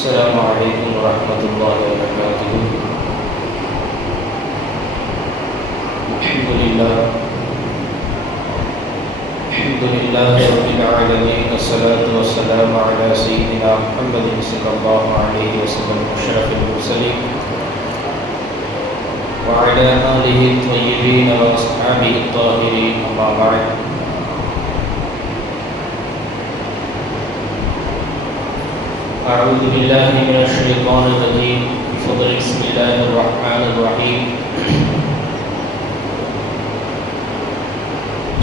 السلام عليكم ورحمة الله وبركاته. الحمد لله رب العالمين، والصلاة والسلام على سيدنا محمد صلى الله عليه وسلم أشرف المرسلين وعلى آله الطيبين وأصحابه الطاهرين، أما بعد. أعوذ بالله من الشيطان الرجيم، بفضل بسم الله الرحمن الرحيم.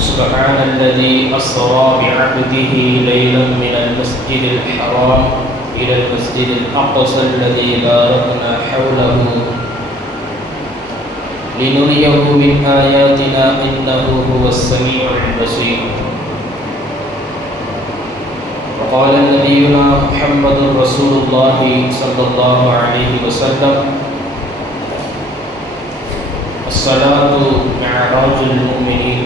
سبحان الذي أسرى بعبده ليلا من المسجد الحرام إلى المسجد الأقصى الذي باركنا حوله لنريه من آياتنا إنه هو السميع البصير. وقال نبينا محمد رسول الله صلى الله عليه وسلم: الصلاة معراج المؤمنين.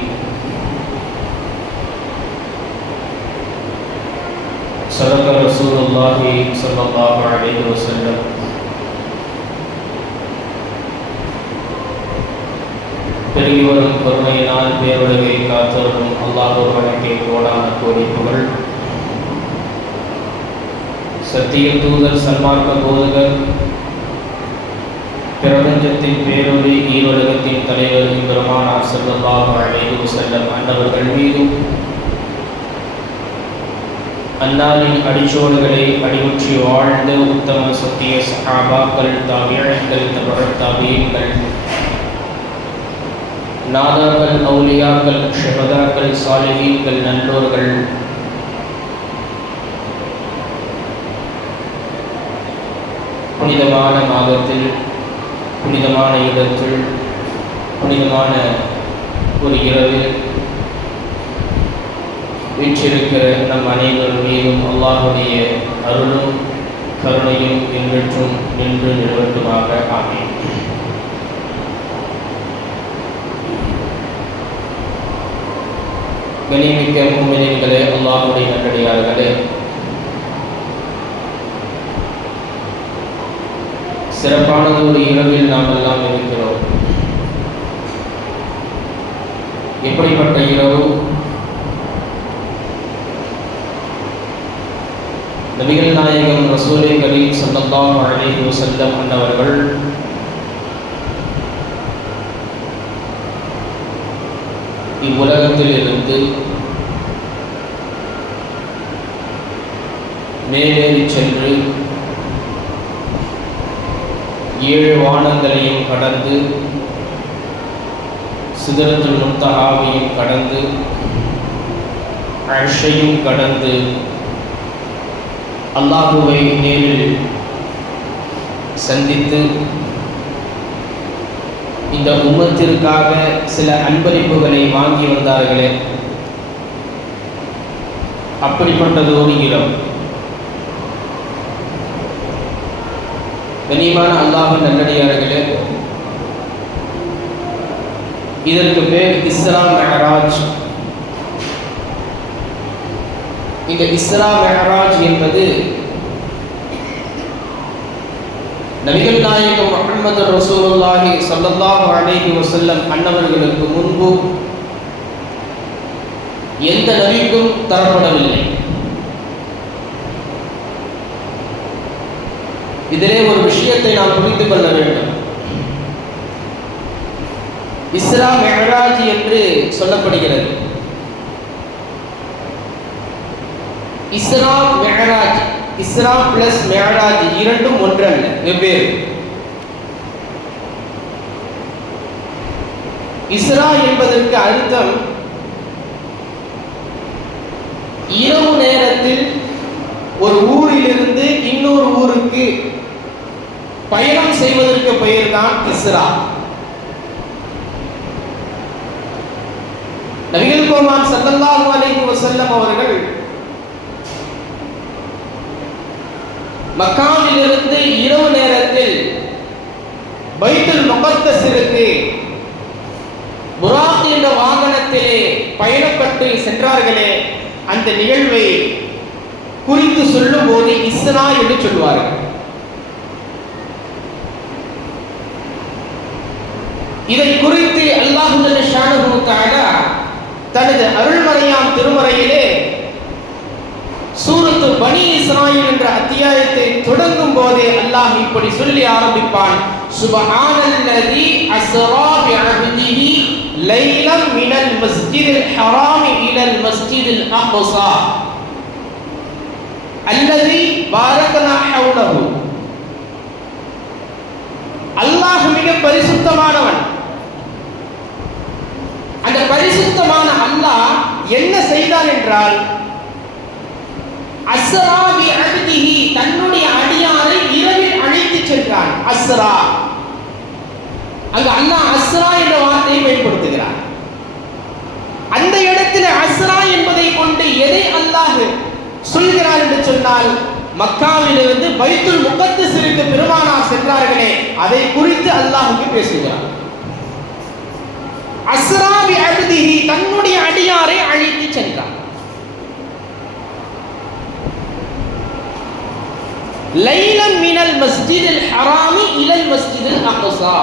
صدق رسول الله صلى الله عليه وسلم. பெரியவரும் கருணையினால் பேருலகை காத்தவரும் அல்லாஹ் ஒருவனுக்கே கோடான கோடி புகழ். சத்திய தூதர், சன்மார்க்க போதகர், பிரபஞ்சத்தின் பேரொளி, ஈருலகத்தின் தலைவர் பெருமானார் ஸல்லல்லாஹு அலைஹி வஸல்லம் அன்னவர்கள் மீதும், அன்னாரின் அடிச்சோடுகளை அடிமுற்றி வாழ்ந்த உத்தம சத்திய சஹாபாக்கள், தாபிஈன்கள், தபஅத் தாபிஈன்கள், நாதாக்கள், அவுலியாக்கள், ஷஹதாக்கள், சாலிஹீன்கள், நல்லோர்கள், புனிதமான மாதத்தில், புனிதமான இடத்தில், புனிதமான ஒரு இரவில் வீற்றிருக்கிற நம் அனைவர் மீதும் அல்லாஹுடைய அருளும் கருணையும் என்றென்றும் நின்று நிலவட்டுமாக. ஆமீன். கண்ணியமிக்க முஃமினீன்களே, அல்லாஹுடைய நல்லடியார்களே, சிறப்பானது ஒரு இரவில் நாம் எல்லாம் இருக்கிறோம். எப்படிப்பட்ட இரவு? நபிகள் நாயகம் ரசூலே கரீம் ஸல்லல்லாஹு அலைஹி வஸல்லம் அன்னவர்கள் இவ்வுலகத்தில் இருந்து மேலேறி சென்று 7 வானங்களையும் கடந்து, சிதறத்துல் முன்தஹாவையும் கடந்து, அர்ஷையும் கடந்து, அல்லாஹுவை நேரில் சந்தித்து இந்த உம்மத்திற்காக சில அன்பளிப்புகளை வாங்கி வந்தார்களே, அப்படிப்பட்டது ஒரு இடம். கனிமான அல்லாஹ்வின் நல்லடியார்களே, இதற்கு பேர் இஸ்ரா மிஅராஜ். இந்த இஸ்ரா மிஅராஜ் என்பது நபிகள் நாயகம் முஹம்மது ரசூலுல்லாஹி ஸல்லல்லாஹு அலைஹி வஸல்லம் அன்னவர்களுக்கு முன்பு எந்த நபிக்கும் தரப்படவில்லை. இதிலே ஒரு விஷயத்தை நாம் புரிந்து கொள்ள வேண்டும். இஸ்ரா மிஅராஜ் என்று சொல்லப்படுகிறது. இஸ்ரா மிஅராஜ், இஸ்ரா பிளஸ் மிஅராஜ் இரண்டும் ஒன்றல்ல, வெவ்வேறு. இஸ்ரா என்பதற்கு அர்த்தம் இரவு நேரத்தில் ஒரு ஊரிலிருந்து இன்னொரு ஊருக்கு பயணம் செய்வதற்கு பெயர்தான் இஸ்ரா. நபிகள் பெருமான் ஸல்லல்லாஹு அலைஹி வஸல்லம் அவர்கள் மக்காவிலிருந்து இரவு நேரத்தில் பைத்துல் முகத்தஸிற்கு புராக் என்ற வாகனத்திலே பயணப்பட்டு சென்றார்களே, அந்த நிகழ்வை குறித்து சொல்லும் போது இஸ்ரா என்று சொல்வார்கள். இதை குறித்து அல்லாஹ் ஜல்ல ஷானஹு தஆலா தனது அருள்மறையாம் திருமறையிலே சூரத்து பனி இஸ்ராயில் என்ற அத்தியாயத்தை தொடங்கும் போதே அல்லாஹ் இப்படி சொல்லி ஆரம்பிப்பான். சுப்ஹானல்லதி அஸ்ரா பிஅப்திஹி லைலம் மினல் மஸ்ஜிதில் ஹராம் இலல் மஸ்ஜிதில் அக்ஸா அல்லதி பாரக்னா ஹவ்லஹு. அல்லாஹ் மிக பரிசுத்தமானவன். அந்த பரிசுத்தமான அல்லாஹ் என்ன செய்தான் என்றால், அஸ்ரா பிஅப்திஹி, தன்னுடைய அடியாரை இரவில் அழைத்து சென்றான். அஸ்ரா, அங்க அல்லாஹ் அஸ்ரா என்ற வார்த்தையை பயன்படுத்துகிறார். அந்த இடத்துல அஸ்ரா என்பதை கொண்டு எதை அல்லாஹ் சொல்கிறார் என்று சொன்னால், மக்காவிலிருந்து பைத்துல் முகத்தஸிற்கு பெருமானார் சென்றார்களே அதை குறித்து அல்லாஹ்வுக்கு பேசுகிறார். அஸ்ரா பிஅப்திஹி, தன்னுடைய அடியாரை அழைத்து சென்றார். லைலன் மினல் மஸ்ஜிதில் ஹராமி இலல் மஸ்ஜிதில் அக்ஸா,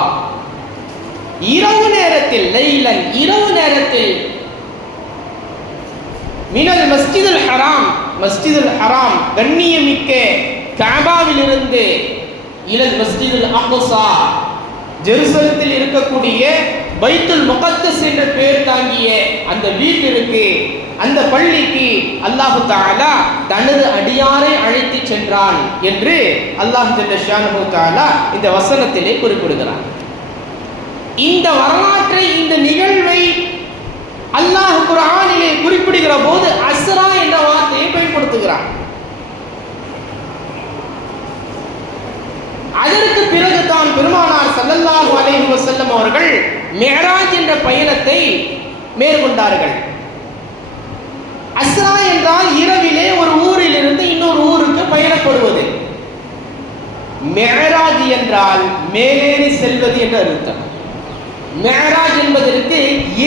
இரவு நேரத்தில், லைலன் இரவு நேரத்தில், மினல் மஸ்ஜிதில் ஹராம், மஸ்ஜிதுல் ஹராம் கண்ணியமிக்க கஅபாவிலிருந்து, இலல் மஸ்ஜிதுல் அக்ஸா ஜெருசலத்தில் இருக்கக்கூடிய பைத்துல் முகத்தஸ் என்ற பெயர் தாங்கிய அந்த வீட்டிற்கு, அந்த பள்ளிக்கு அல்லாஹ் தஆலா தனது அடியாரை அழைத்து சென்றான் என்று அல்லாஹ் ஜல்ல ஷானஹு தஆலா இந்த வசனத்திலே குறிப்பிடுகிறார். இந்த வரலாற்றை, இந்த நிகழ்வை அல்லாஹ் குர்ஆனிலே குறிப்பிடுகிற போது அஸ்ரா என்ற வார்த்தையை பயன்படுத்துகிறார். அதற்கு பிறகுதான் பெருமானார் ஸல்லல்லாஹு அலைஹி வஸல்லம் அவர்கள் மிஅராஜ் என்ற பயணத்தை மேற்கொண்டார்கள். அஸ்ரா என்றால் இரவிலே ஒரு ஊரிலிருந்து இன்னொரு ஊருக்கு பயணப்படுவது. மிஅராஜ் என்றால் மேலேறி செல்வது என்று அர்த்தம். மிஅராஜ் என்பதற்கு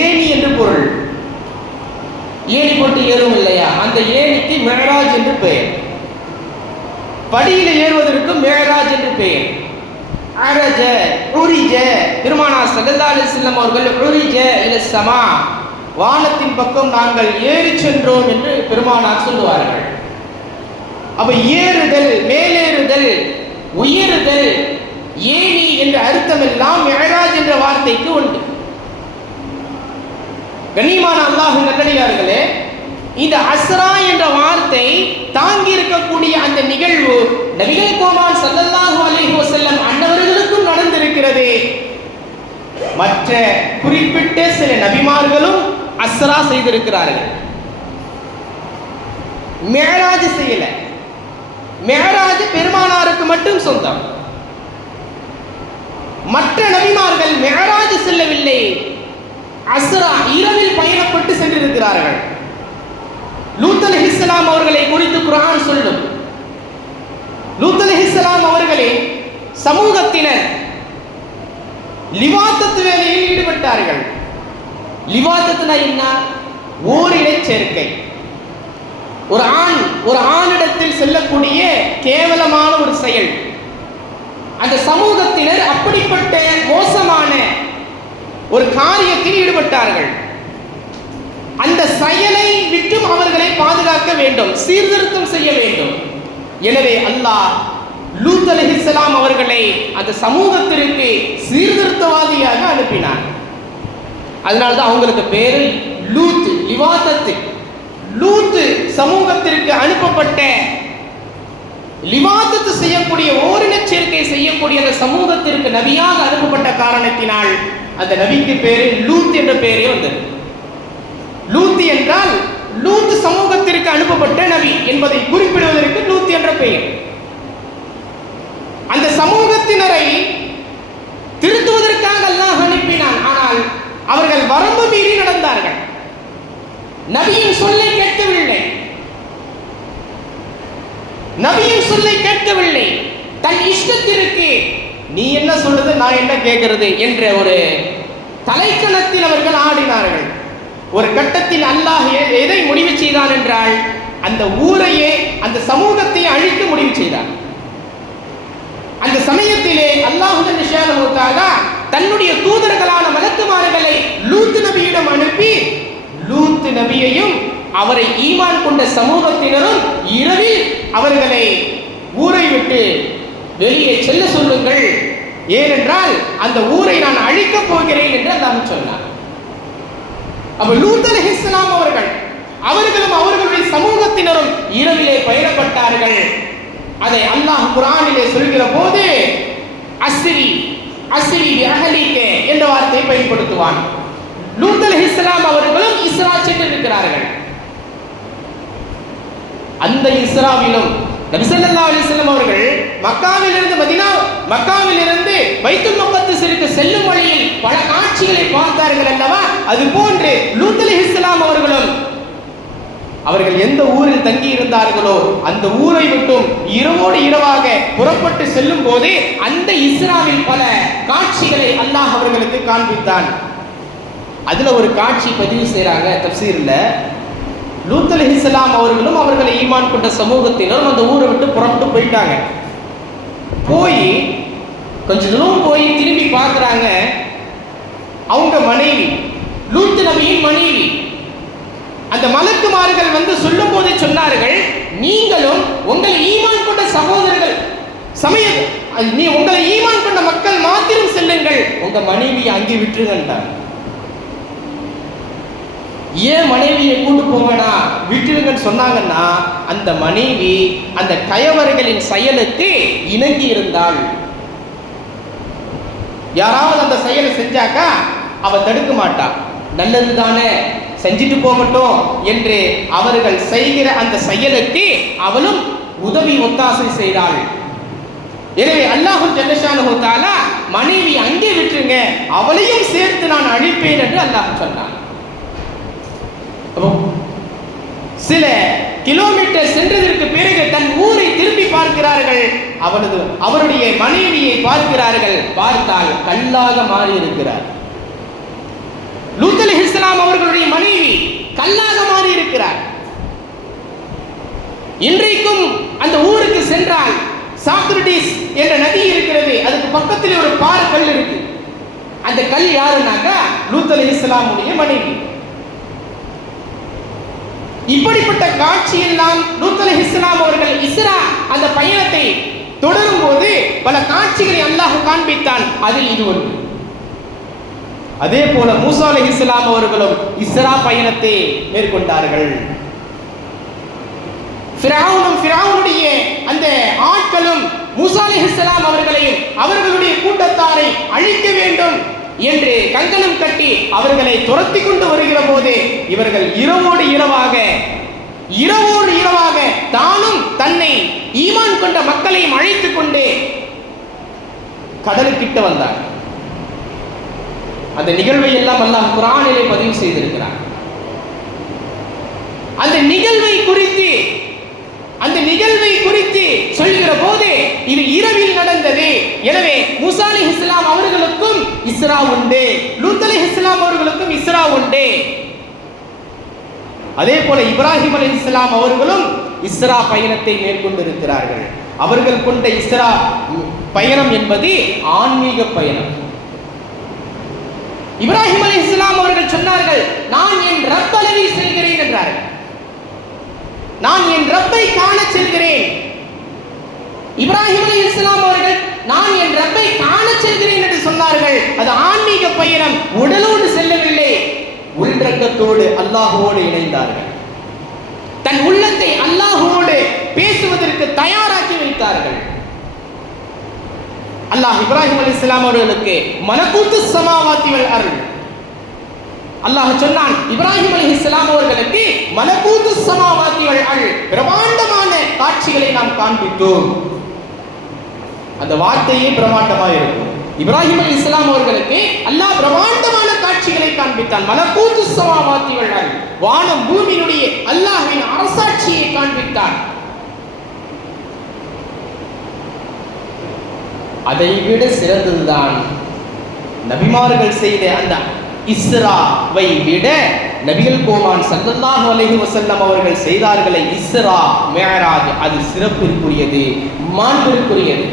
ஏணி என்று பொருள். ஏணி போட்டு ஏறும் இல்லையா, அந்த ஏணிக்கு மிஅராஜ் என்று பெயர். படியில் ஏறுவதற்கு மிஅராஜ் என்று பெயர். அரஜ, உரிஜ, பெருமானார் ஸல்லல்லாஹு அலைஹி வஸல்லம் அவர்கள் உரிஜ இல ஸமா, வானத்தின் பக்கம் நாங்கள் ஏறி சென்றோம் என்று பெருமானார் சொல்லுவார்கள். அப்ப ஏறுதல், மேலேறுதல், உயருதல், ஏணி என்ற அர்த்தம் எல்லாம் மிஅராஜ் என்ற வார்த்தைக்கு உண்டு. கண்ணியமான அல்லாஹ்வின் நல்லடியார்களே, இந்த அஸ்ரா என்ற வார்த்தை தாங்கி இருக்கக்கூடிய அந்த நிகழ்வு நபிகள் கோமான் ஸல்லல்லாஹு அலைஹி வஸல்லம் அன்னவர்களுக்கும் நடந்திருக்கிறது. மற்ற குறிப்பிட்ட சில நபிமார்களும் அஸ்ரா செய்திருக்கிறார்கள். மிஅராஜ் செய்யல. மிஅராஜ் பெருமானாருக்கு மட்டும் சொந்தம். மற்ற நபிமார்கள் மிஅராஜ் செல்லவில்லை, அஸ்ரா இரவில் பயணப்பட்டு சென்றிருக்கிறார்கள். லூத் அலைஹிஸ்ஸலாம் அவர்களை குறித்து குர்ஆன் சொல்லும். லூத் அலைஹிஸ்ஸலாம் அவர்களே சமூகத்தினர் லிவாத்தத் வேலையில் ஈடுபட்டார்கள். லிவாத்தத்னா என்ன? ஓரினை சேர்க்கை. ஒரு ஆணிடத்தில் செல்லக்கூடிய கேவலமான ஒரு செயல். அந்த சமூகத்தினர் அப்படிப்பட்ட மோசமான ஒரு காரியத்தில் ஈடுபட்டார்கள். அந்த செயலை விட்டும் அவர்களை பாதுகாக்க வேண்டும், சீர்திருத்தம் செய்ய வேண்டும். எனவே அல்லாஹ் லூத் அலைஹிஸ்ஸலாம் அவர்களை அந்த சமூகத்திற்கு சீர்திருத்தவாதியாக அனுப்பினார். அதனால்தான் அவங்களுக்கு பேரு லூத், லிவாத்தத். லூத் சமூகத்திற்கு அனுப்பப்பட்ட, லிவாத்தத் செய்யக்கூடிய, ஓரின சேர்க்கை செய்யக்கூடிய அந்த சமூகத்திற்கு நபியாக அனுப்பப்பட்ட காரணத்தினால் அந்த நபிக்கு பேரு லூத் என்ற பெயரே வந்தது. லூத் என்றால் லூத் சமூகத்திற்கு அனுப்பப்பட்ட நபி என்பதை குறிப்பிடுவதற்கு லூத் என்ற பெயர். அந்த சமூகத்தினரை திருத்துவதற்காக அல்லாஹ் அனுப்பினான். ஆனால் அவர்கள் வரம்பு மீறி நடந்தார்கள். நபியின் சொல்லை கேட்கவில்லை. நபியின் சொல்லை கேட்கவில்லை. தன் இஷ்டத்திற்கு நீ என்ன சொல்றது, நான் என்ன கேட்கிறது என்ற ஒரு தலைக்கணத்தில் அவர்கள் ஆடினார்கள். ஒரு கட்டத்தில் அல்லாஹ் எதை முடிவு செய்தான் என்றால், அந்த ஊரையே அந்த சமூகத்தை அழிக்க முடிவு செய்தார். அந்த சமயத்திலே அல்லாஹ் ஜல்ல தஆலா தன்னுடைய தூதர்களான மலக்குமார்களை லூத் நபியிடம் அனுப்பி லூத் நபியையும் அவரை ஈமான் கொண்ட சமூகத்தினரும் இரவில் அவர்களை ஊரை விட்டு வெளியே செல்ல சொல்லுங்கள், ஏனென்றால் அந்த ஊரை நான் அழிக்கப் போகிறேன் என்று அல்லாஹ் சொன்னார். அப்ப லூத் அலைஹிஸ்ஸலாம் அவர்களும் அவர்களுடைய சமூகத்தினரும் இரவிலே பயணப்பட்டார்கள். அதை அல்லாஹ் குர்ஆனிலே சொல்கிற போது அஸ்ரி பிஅஹலிக என்ற வார்த்தையை பயன்படுத்துவான். லூத் அலைஹிஸ்ஸலாம் அவர்களும் இஸ்ரா சென்றிருக்கிறார்கள். அந்த இஸ்ராவிலும் நபி ஸல்லல்லாஹு அலைஹி வஸல்லம் அவர்கள் மக்காவிலிருந்து பைத்துல் மக்திஸிற்கு செல்லும் வழியில் பல காட்சிகளை பார்த்தார்கள் அல்லவா? அது போன்று லூத் அலைஹிஸ்ஸலாம் அவர்கள் எந்த ஊரில் தங்கி இருந்தார்களோ அந்த ஊரை விட்டும் இரவோடு இரவாக புறப்பட்டு செல்லும் போது அந்த இஸ்ராவில் பல காட்சிகளை அல்லாஹ் அவர்களுக்கு காண்பித்தான். அதுல ஒரு காட்சி பதிவு செய்யறாங்க தஃப்சீர்ல. லூத் அலைஹிஸ்ஸலாம் அவர்களும் அவர்களை ஈமான் கொண்ட சமூகத்தினரும் அந்த ஊரை விட்டு புறப்பட்டு போயிட்டாங்க. போய் கொஞ்ச தூரம் போய் திரும்பி பார்க்குறாங்க. அவங்க மனைவி லூத் நபியின் மனைவி அந்த மலக்குமார்கள் வந்து சொல்லும் போதே சொன்னார்கள், நீங்களும் உங்களை ஈமான் கொண்ட சகோதரர்கள் உங்களை ஈமான் கொண்ட மக்கள் மாத்திரம் செல்லுங்கள், உங்க மனைவியை அங்கே விட்டுருங்கன்றாங்க. ஏன் மனைவியை கூட்டு போவேனா விட்டுருங்கன்னு சொன்னாங்கன்னா, அந்த மனைவி அந்த கயவர்களின் செயலுக்கு இணங்கி இருந்தாள். யாராவது அந்த செயலை செஞ்சாக்கா அவ தடுக்க மாட்டா, நல்லது தானே செஞ்சுட்டு போகட்டும் என்று அவர்கள் செய்கிற அந்த செயலுக்கு அவளும் உதவி ஒத்தாசை செய்தாள். எனவே அல்லாஹ் ஜல்லஷானஹு தஆலா மனைவி அங்கே விட்டுருங்க, அவளையும் சேர்த்து நான் அழிப்பேன் என்று அல்லாஹ் சொன்னான். சில கிலோமீட்டர் சென்றதற்கு பிறகு தன் ஊரை திரும்பி பார்க்கிறார்கள். அவருடைய மனைவியை பார்க்கிறார்கள். பார்த்தால் கல்லாக மாறி இருக்கிறார். லூத் அலைஹிஸ்ஸலாம் அவர்களுடைய மனைவி கல்லாக மாறி இருக்கிறார். இன்றைக்கும் அந்த ஊருக்கு சென்றால் சாக்ரடிஸ் என்ற நதி இருக்கிறது, அதுக்கு பக்கத்தில் ஒரு கல் இருக்கு. அந்த கல் யாருன்னாக்கா லூத் அலைஹிஸ்ஸலாமுடைய மனைவி. இப்படிப்பட்ட காட்சியெல்லாம் லூத் அலைஹிஸ்ஸலாம் அவர்கள் இஸ்ரா அந்த பயணத்தை தொடரும் போது பல காட்சிகளை அல்லாஹ் காண்பித்தான். அதில் இது ஒன்று. அதே போல மூசா அலைஹிஸ்ஸலாம் அவர்களும் இஸ்ரா பயணத்தை மேற்கொண்டார்கள். ஃபிரௌனுடைய அந்த ஆட்களும் மூசா அலைஹிஸ்ஸலாம் அவர்களையும் அவர்களுடைய கூட்டத்தாரை அழிக்க வேண்டும் என்று கங்கணம் கட்டி அவர்களை துரத்தி கொண்டு வருகிற போது இவர்கள் இரவோடு இரவாக தானும் தன்னை ஈமான் கொண்ட மக்களையும் அழைத்துக் கொண்டு கடலுக்கிட்ட வந்தார். அந்த நிகழ்வை எல்லாம் அல்லாஹ் குர்ஆனிலே பதிவு செய்திருக்கிறார். அந்த நிகழ்வை குறித்து சொல்கிற போது இது இரவில் நடந்தது. எனவே மூசா அலைஹிஸ்ஸலாம் அவர்களுக்கும் இஸ்ரா உண்டு, லூத் அலைஹிஸ்ஸலாம் அவர்களுக்கும் இஸ்ரா உண்டு. அதே போல இப்ராஹிம் அலைஹிஸ்ஸலாம் அவர்களும் இஸ்ரா பயணத்தை மேற்கொண்டிருக்கிறார்கள். அவர்கள் கொண்ட இஸ்ரா பயணம் என்பது ஆன்மீக பயணம். இப்ராஹிம் அலைஹிஸ்ஸலாம் அவர்கள் சொன்னார்கள், நான் என் ரப் அளவில் செல்கிறேன் என்றார்கள். நான் என் ரப்பை காண செல்கிறேன். இப்ராஹிம் அலைஹிஸ்ஸலாம் அவர்கள் நான் என் ரப்பை காண செல்கிறேன் என்று சொன்னார்கள். அது ஆன்மீக பயணம், உடலோடு செல்லவில்லை, உள்ரங்கத்தோடு அல்லாஹ்வோடு இணைந்தார்கள். தன் உள்ளத்தை அல்லாஹ்வோடு பேசுவதற்கு தயாராக்கி வைத்தார்கள். அல்லாஹ் இப்ராஹிம் அலைஹிஸ்ஸலாம் அவர்களுக்கு மலக்கூத்து ஸமாவாத்தி வல் அர்ள், அல்லாஹ் சொன்னான் இப்ராஹிம் அலைஹிஸ்ஸலாம் அவர்களுக்கு மலக்கூத்து ஸமாவாத்தி வல் அர்ள், பிரமாண்டமான காட்சிகளை நாம் காண்பித்தோம். அந்த வார்த்தையே பிரமாண்டமாக இருக்கும். இப்ராஹிம் அலைஹிஸ்ஸலாம் அவர்களுக்கு அல்லாஹ் பிரமாண்டமான காட்சிகளை காண்பித்தான். மலக்கூத்து ஸமாவாத்தி வல் அர்ள், வானம் பூமியினுடைய அல்லாஹ்வின் அரசாட்சியை காண்பித்தான். அதைவிட சிறந்ததுதான் நபிமார்கள் செய்த அந்த இஸ்ராவை விட நபிகள் கோமான் ஸல்லல்லாஹு அலைஹி வஸல்லம் அவர்கள் செய்தார்களே இஸ்ரா மிஅராஜ், அது சிறப்பிற்குரியது, மாண்பிற்குரியது.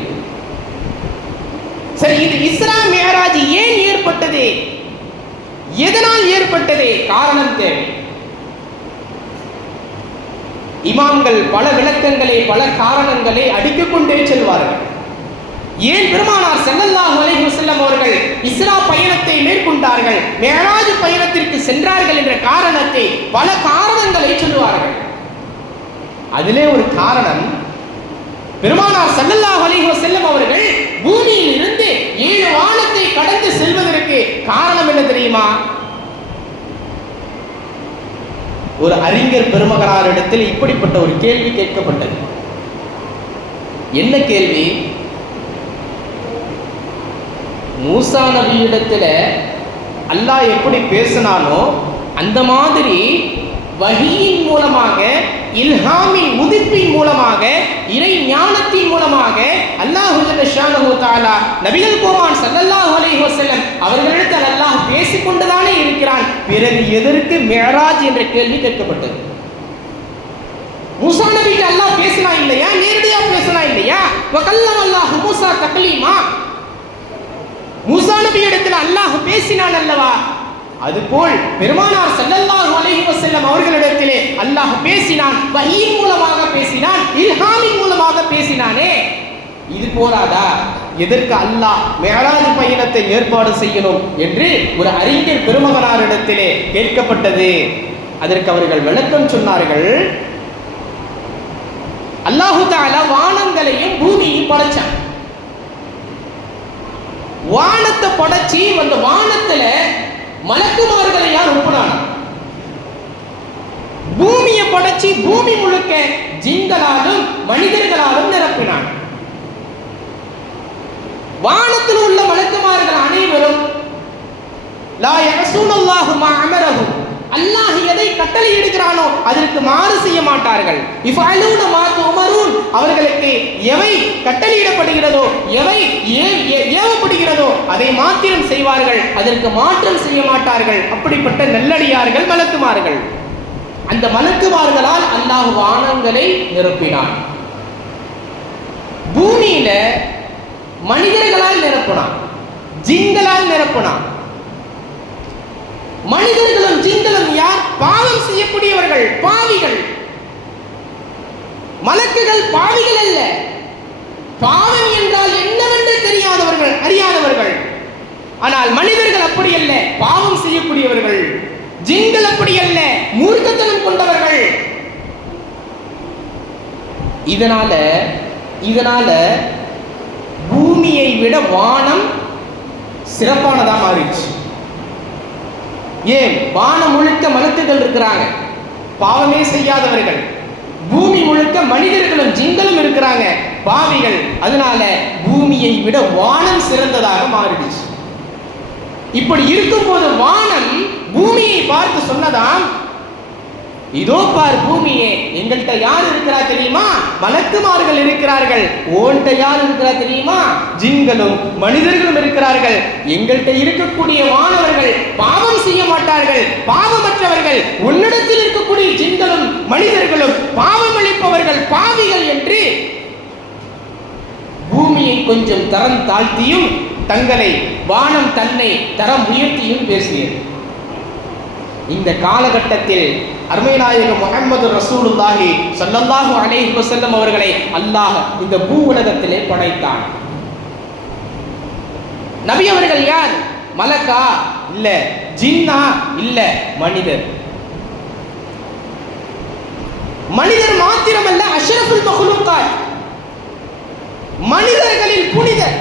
சரி, இது இஸ்ரா மிஅராஜ் ஏன் ஏற்பட்டது, எதனால் ஏற்பட்டது, காரணம் தேவை. இமாம்கள் பல விளக்கங்களை பல காரணங்களை அடுக்கிக் கொண்டே செல்வார்கள். ஏன் பெருமானார் ஸல்லல்லாஹு அலைஹி வஸல்லம் அவர்கள் இஸ்ரா பயணத்தை மேற்கொண்டார்கள், மிஅராஜ் பயணத்திற்கு சென்றார்கள் என்ற காரணத்தை பல காரணங்களை சொல்லுவார்கள். அதிலே ஒரு காரணம், பெருமானார் ஸல்லல்லாஹு அலைஹி வஸல்லம் அவர்கள் பூமியில் இருந்து 7 வானத்தை கடந்து செல்வதற்கு காரணம் என்ன தெரியுமா? ஒரு அறிஞர் பெருமகனாரிடத்தில் இப்படிப்பட்ட ஒரு கேள்வி கேட்கப்பட்டது. என்ன கேள்வி? மூசா நபியிடத்தில் அல்லாஹ் எப்படி பேசினானோ அந்த மாதிரி வஹீயின் மூலமாக, இல்ஹாமின் உதிப்பின் மூலமாக, இறை ஞானத்தின் மூலமாக அல்லாஹ் ஜல்ல ஷானஹு தஆலா நபிகள் கோமான் ஸல்லல்லாஹு அலைஹி வஸல்லம் அவர்களிடத்தில் அல்லாஹ் பேசிக்கொண்டுதானே இருக்கிறான், பிறகு எதற்கு மிஅராஜ் என்ற கேள்வி கேட்கப்பட்டது. மூசா நபிக்கு அல்லாஹ் பேசினா இல்லையா, நேரடியா பேசினா இல்லையா? வகல்லம் அல்லாஹ் மூசா தக்லீமா, மூசா நபியிடத்தில் அல்லாஹ் பேசினான் அல்லவா? அதுபோல் பெருமானார் ஸல்லல்லாஹு அலைஹி வஸல்லம் அவர்களிடத்திலே அல்லாஹ் பேசினான், வஹீயின் மூலமாக பேசினான், இல்ஹாமின் மூலமாக பேசினானே. இது போராதா, எதற்கு அல்லாஹ் மிஅராஜ் பயணத்தை ஏற்பாடு செய்யணும் என்று ஒரு அறிஞர் பெருமகனாரிடத்திலே கேட்கப்பட்டது. அதற்கு அவர்கள் விளக்கம் சொன்னார்கள். அல்லாஹு தஆலா வானங்களையும் பூமியையும் படைச்சான். வானத்தை படைச்சி அந்த வானத்துல மலக்குமார்களை யார் ஒப்புனான்? பூமியை படைச்சி பூமி முழுக்க ஜின்களாலும் மனிதர்களாலும் நிரப்பினான். வானத்தில் உள்ள மலக்குமார்கள் அனைவரும் லா யஸூனல்லாஹு மா அமரஹு, அல்லாஹ் எதை கட்டளை இடுகிறானோ அதற்கு மாறு செய்ய மாட்டார்கள். இஃபஅலூன மா துமரூன், அவர்களுக்கு எவை கட்டளையிடப்படுகிறதோ, எவை ஏவப்படுகிறதோ அதை மாத்திரம் செய்வார்கள், அதற்கு மாற்றம் செய்ய மாட்டார்கள். அப்படிப்பட்ட நல்லடியார்கள் மலக்குமார்கள். அந்த மலக்குமார்களால் அல்லாஹ் வானங்களை நிரப்பினான். பூமியில மனிதர்களால் நிரப்பினான், ஜின்களால் நிரப்பினான். மனிதர்களும் ஜின்களும் யார்? பாவம் செய்யக்கூடியவர்கள், பாவிகள். மலக்குகள் பாவிகள் அல்ல, பாவம் என்றால் என்னவென்று தெரியாதவர்கள், அறியாதவர்கள். ஆனால் மனிதர்கள் அப்படி அல்ல, பாவம் செய்யக்கூடியவர்கள். ஜின்கள் அப்படி அல்ல, மூர்க்கத்தனம் கொண்டவர்கள். இதனால பூமியை விட வானம் சிறப்பானதா மாறிடுச்சு. ஏன்? வானம் முழுக்க மலக்குகள் இருக்கிறாங்க, பாவமே செய்யாதவர்கள். பூமி முழுக்க மனிதர்களும் ஜின்களும் இருக்கிறாங்க, பாவிகள். அதனால பூமியை விட வானம் சிறந்ததாக மாறிடுச்சு. இப்படி இருக்கும்போது வானம் பூமியை பார்த்து சொன்னதாம், இதோ பார் பூமியே, எங்கள்கிட்ட யார் இருக்கிறா தெரியுமா? மலக்குமார்கள் இருக்கிறார்கள். ஓன்ட்ட யார் இருக்கிறா தெரியுமா? ஜின்களும் மனிதர்களும் இருக்கிறார்கள். எங்கள்கிட்ட இருக்கக்கூடிய வானவர்கள் பாவம் செய்ய மாட்டார்கள், பாவமற்றவர்கள். உன்னிடத்தில் இருக்கக்கூடிய ஜின்களும் மனிதர்களும் பாவம் அளிப்பவர்கள், பாவிகள் என்று பூமியை கொஞ்சம் தரம் தாழ்த்தியும் தங்களை வானம் தன்னை தரம் உயர்த்தியும் பேசியது. இந்த காலகட்டத்தில் அருமைநாயகம் முஹம்மது ரசூலுல்லாஹி ஸல்லல்லாஹு அலைஹி வஸல்லம் அவர்களை அல்லாஹ் இந்த பூ உலகத்திலே படைத்தான். நபி அவர்கள் யார்? மலக்கா? இல்ல. ஜின்னா? இல்ல, மனிதர். மனிதர் மாத்திரமல்ல, அஷ்ரஃபுல் மக்லூகாத், மனிதர்களில் புனிதர்.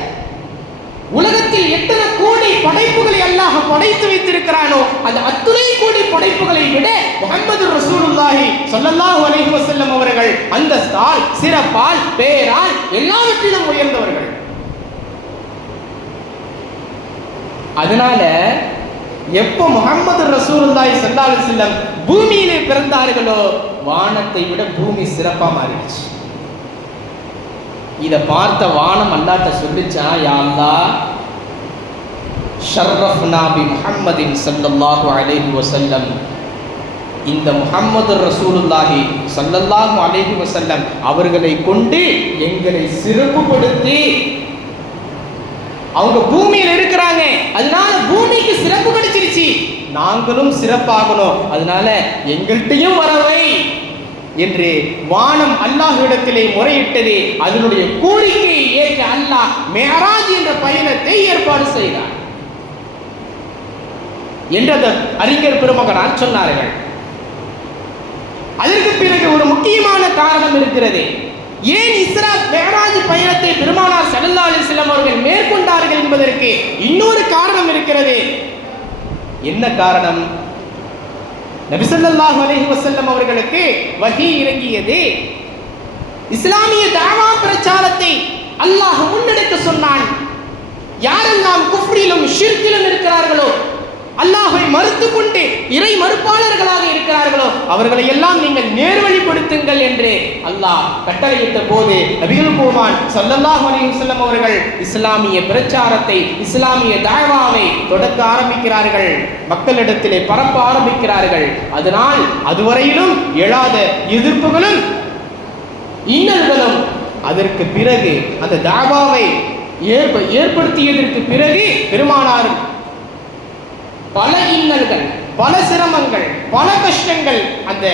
உலகத்தில் எத்தனை கோடி படைப்புகளை அல்லாஹ் படைத்து வைத்திருக்கிறானோ அந்த அத்துணை கோடி படைப்புகளை விட முஹம்மது ரசூலுல்லாஹி ஸல்லல்லாஹு அலைஹி வஸல்லம் அவர்கள் அந்தஸ்தால், சிறப்பால், பேரால் எல்லாவற்றிலும் உயர்ந்தவர்கள். அதனால எப்போ முஹம்மது ரசூலுல்லாஹி ஸல்லல்லாஹு அலைஹி வஸல்லம் பூமியிலே பிறந்தார்களோ வானத்தை விட பூமி சிறப்பா மாறிடுச்சு. இதை பார்த்த வானம் அல்லாஹ்ட்ட சொல்லிச்சா, யா அல்லாஹ், ஷர்ரஃப்னா பி முஹம்மதின் ஸல்லல்லாஹு அலைஹி வஸல்லம், இந்த முஹம்மது ரசூலுல்லாஹி ஸல்லல்லாஹு அலைஹி வஸல்லம் அவர்களை கொண்டு எங்களை சிறப்புப்படுத்தி, அவங்க பூமியில் இருக்கிறாங்க, அதனால பூமிக்கு சிறப்பு கிடைச்சிருச்சு, நாங்களும் சிறப்பாகணும், அதனால எங்கள்கிட்டையும் வரவை என்று வானம் அல்லாஹ்விடத்திலே முறையிட்டது. அதனுடைய கோரிக்கையை ஏற்ற அல்லாஹ் மிஅராஜ் என்ற பயணத்தை ஏற்பாடு செய்தார் என்று அந்த அறிஞர் பெருமகனார் சொன்னார்கள். அதற்கு பிறகு ஒரு முக்கியமான காரணம் இருக்கிறது. ஏன் இஸ்ரா மிஅராஜ் பயணத்தை பெருமானார் ஸல்லல்லாஹு அலைஹி வஸல்லம் அவர்கள் மேற்கொண்டார்கள் என்பதற்கு இன்னொரு காரணம் இருக்கிறது. என்ன காரணம்? நபி ஸல்லல்லாஹு அலைஹி வஸல்லம் அவர்களுக்கு வஹி இறங்கியது. இஸ்லாமிய தாவா பிரச்சாரத்தை அல்லாஹ் முன்னெடுக்க சொன்னான். யாரெல்லாம் குஃப்ரிலும் ஷிர்கிலும் இருக்கிறார்களோ, அல்லாஹ்வை மறுத்து கொண்டு இறை மறுப்பாளர்களாக இருக்கிறார்களோ, அவர்களை எல்லாம் நீங்கள் நேர்வழிப்படுத்துங்கள் என்று அல்லாஹ் கட்டளையிட்ட போது நபிகள் பெருமான் ஸல்லல்லாஹு அலைஹி வஸல்லம் அவர்கள் இஸ்லாமிய பிரச்சாரத்தை, இஸ்லாமிய தாவாவை தொடக்க ஆரம்பிக்கிறார்கள், மக்களிடத்திலே பரப்ப ஆரம்பிக்கிறார்கள். அதனால் அதுவரையிலும் எழாத எதிர்ப்புகளும் இன்னல்களும் அதற்கு பிறகு அந்த தாவாவை ஏற்படுத்தியதற்கு பிறகு பெருமானார் பல இன்னல்கள், பல சிரமங்கள், பல கஷ்டங்கள் அந்த